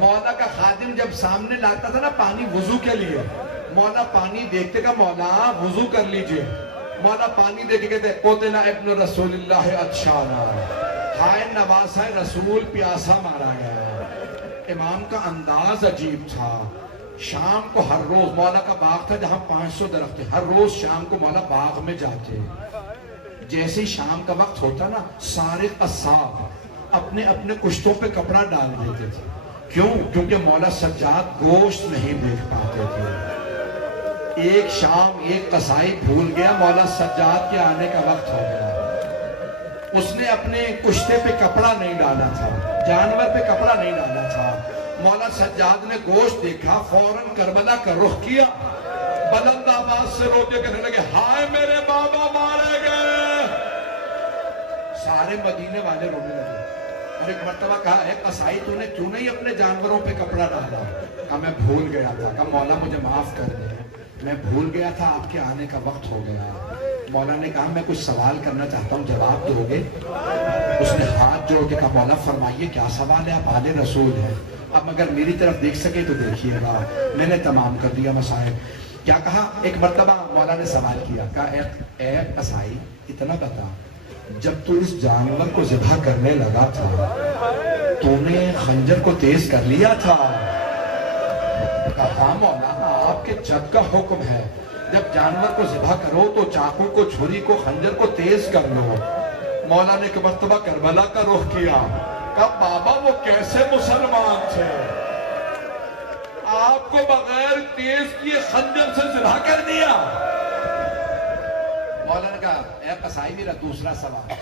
مولا کا خادم جب سامنے لاتا تھا نا پانی وضو کے لیے، مولا پانی دیکھتے گا مولا وضو کر لیجئے، مولا پانی دیکھ کے کہتے قتل ابن رسول اللہ عطشانا، ہائے نواسہ رسول پیاسا مارا گیا۔ امام کا انداز عجیب تھا۔ شام کو ہر روز مولا کا باغ تھا جہاں 500 درخت تھے، ہر روز شام کو مولا باغ میں جاتے، جیسے شام کا وقت ہوتا نا سارے قصاب اپنے اپنے کشتوں پہ کپڑا ڈال دیتے تھے۔ کیوں؟ کیونکہ مولا سجاد گوشت نہیں دیکھ پاتے تھے۔ ایک شام ایک قصائی بھول گیا، مولا سجاد کے آنے کا وقت ہو گیا، اس نے اپنے کشتے پہ کپڑا نہیں ڈالا تھا، جانور پہ کپڑا نہیں ڈالا تھا۔ مولا سجاد نے گوشت دیکھا، فوراً کربلا کا رخ کیا، بلند آواز سے رو کے کہنے لگے ہائے میرے بابا مارے گئے۔ سارے مدینے والے رونے لگے۔ اور ایک مرتبہ کہا اے قصائی تو نے کیوں نہیں اپنے جانوروں پہ کپڑا ڈالا؟ کہا میں بھول گیا تھا۔ کہا مولا مجھے معاف کر دے، میں بھول گیا تھا، آپ کے آنے کا وقت ہو گیا۔ مولا نے کہا میں کچھ سوال کرنا چاہتا ہوں، جواب دو گے؟ اس نے ہاتھ جوڑ کے کہا مولا فرمائیے کیا سوال ہے، آپ آلِ رسول ہیں، اب اگر میری طرف دیکھ سکے تو دیکھیے گا۔ میں نے تمام کر دیا مسائل۔ کیا کہا؟ ایک مرتبہ مولا نے سوال کیا، کہا اے قصائی اتنا بتا، جب تو اس جانور کو ذبح کرنے لگا تھا تو نے خنجر کو تیز کر لیا تھا؟ کہا ہاں مولا آپ کے جب کا حکم ہے، جب جانور کو ذبح کرو تو چاقو کو، چھری کو، خنجر کو تیز کر لو۔ مولا نے ایک مرتبہ کربلا کا رخ کیا، کہا بابا وہ کیسے مسلمان تھے، آپ کو بغیر تیز کیے خنجر سے ذبح کر دیا؟ مولا نے کہا اے قصائی میرا دوسرا سوال،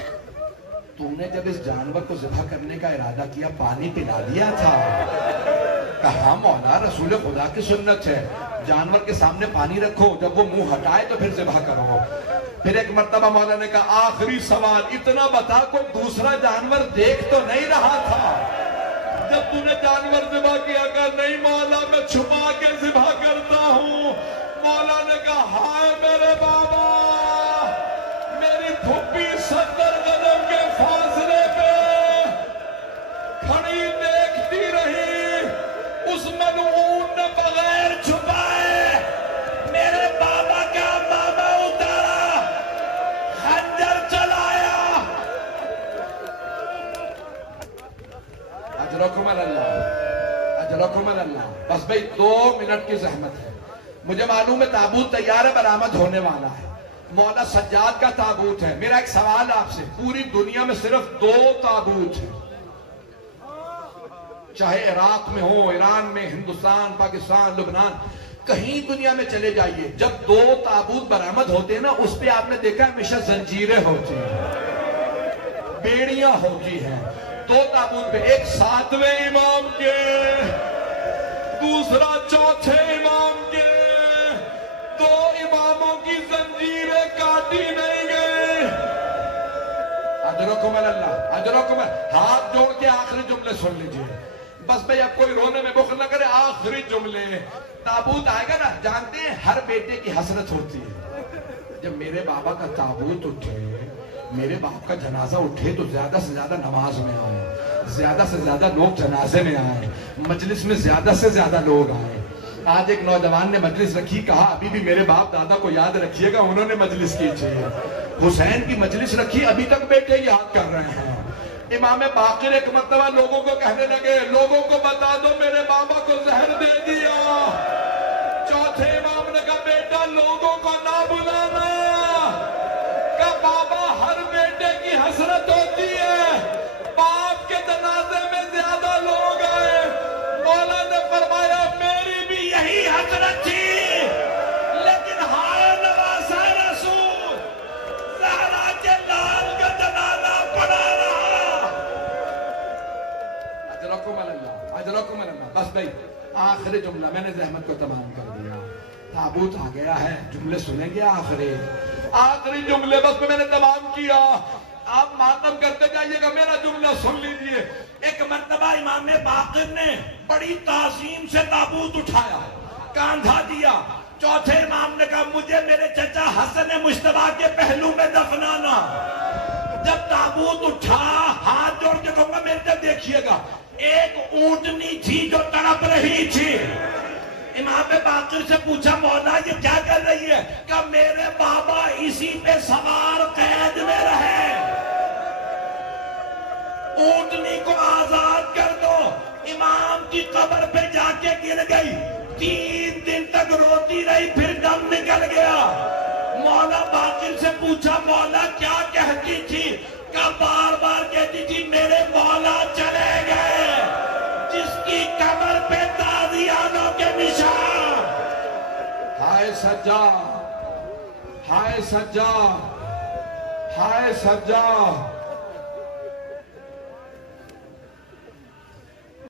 تم نے جب اس جانور کو ذبح کرنے کا ارادہ کیا پانی پلا دیا تھا؟ کہا ہاں مولا رسول خدا کی سنت ہے، جانور کے سامنے پانی رکھو، جب وہ منہ ہٹائے تو پھر ذبح کرو۔ پھر ایک مرتبہ مولا نے کہا آخری سوال اتنا بتا کوئی دوسرا جانور دیکھ تو نہیں رہا تھا جب تو نے جانور ذبح کیا؟ کہا نہیں مولا میں چھپا کے ذبح کرتا ہوں۔ مولا نے کہا ہائے میرے بابا، میری پھپھی 70 قدم کے فاصلے پہ کھڑی دیکھتی رہی، اس ملعون نے بغیر چھپائے میرے بابا کا ماما اتارا، خنجر چلایا۔ اجرکم اللہ، اجرکم اللہ۔ بس بھئی 2 منٹ کی زحمت ہے، مجھے معلوم ہے تابوت تیار ہے، برآمد ہونے والا ہے، مولا سجاد کا تابوت ہے۔ میرا ایک سوال آپ سے، پوری دنیا میں صرف 2 تابوت ہیں، چاہے عراق میں ہو، ایران میں، ہندوستان، پاکستان، لبنان، کہیں دنیا میں چلے جائیے، جب 2 تابوت برآمد ہوتے ہیں نا، اس پہ آپ نے دیکھا ہمیشہ زنجیریں ہوتی ہیں، بیڑیاں ہوتی ہیں۔ 2 تابوت پہ، ایک 7ویں امام کے، دوسرا 4تھے امام کے، 2 اماموں کی زنجیریں کاٹی نہیں گئی۔ اجرکم اللہ، اجرکم اللہ۔ ہاتھ جوڑ کے آخری جملے سن لیجئے، بس بھئی اب کوئی رونے میں بخل نہ کرے، آخری جملے۔ تابوت آئے گا نا، جانتے ہیں ہر بیٹے کی حسرت ہوتی ہے، جب میرے بابا کا تابوت اٹھے، میرے باپ کا جنازہ اٹھے تو زیادہ سے زیادہ نماز میں آئے، زیادہ سے زیادہ لوگ جنازے میں آئے، مجلس میں زیادہ سے زیادہ لوگ آئے۔ آج ایک نوجوان نے مجلس رکھی، کہا ابھی بھی میرے باپ دادا کو یاد رکھیے گا، انہوں نے مجلس کی تھی۔ حسین کی مجلس رکھی، ابھی تک بیٹے یاد کر رہے ہیں۔ امام باقر ایک مرتبہ لوگوں کو کہنے لگے، لوگوں کو بتا دو میرے بابا کو زہر دے دیا۔ 4تھے امام نے کہا بیٹا لوگوں کو نہ بلانا، کہ بابا ہر بیٹے کی حسرت ہوتی ہے، باپ کے جنازے میں زیادہ لوگ آئے۔ مولا نے فرمایا میری بھی یہی حسرت تھی، لیکن ہائے نواسہ رسول، زہرا کے لال کا جنازہ پڑا رہا۔ اجرکم اللہ، اجرکم اللہ۔ بس بھئی آخری جملہ، میں نے زحمت کو تمام کر دیا، تابوت آ گیا ہے، جملے سنیں گے آخری جملے، بس میں نے تمام کیا۔ آپ ماتم کرتے جائیے گا، میرا جملہ سن لیجئے۔ ایک مرتبہ امام باقر نے بڑی تعظیم سے تابوت اٹھایا، کاندھا دیا۔ 4تھے امام نے کہا مجھے میرے چچا حسن مجتبیٰ کے پہلو میں دفنانا۔ جب تابوت اٹھا، ہاتھ جوڑ کے کہوں گا میرے طرف دیکھیے گا، ایک اونٹنی تھی جو تڑپ رہی تھی۔ امام باقر سے پوچھا مولا یہ کیا کر رہی ہے؟ کہ میرے بابا اسی پہ سوار قید میں رہے، اونٹنی کو آزاد کر دو۔ امام کی قبر پہ جا کے گر گئی، 3 دن تک روتی رہی، پھر دم نکل گیا۔ مولا باقر سے پوچھا مولا کیا کہتی تھی؟ کہ بار بار کہتی تھی میرے مولا چلے گئے، جس کی قبر پہ تازیانوں کے نشان۔ ہائے سجاد، ہائے سجاد، ہائے سجاد۔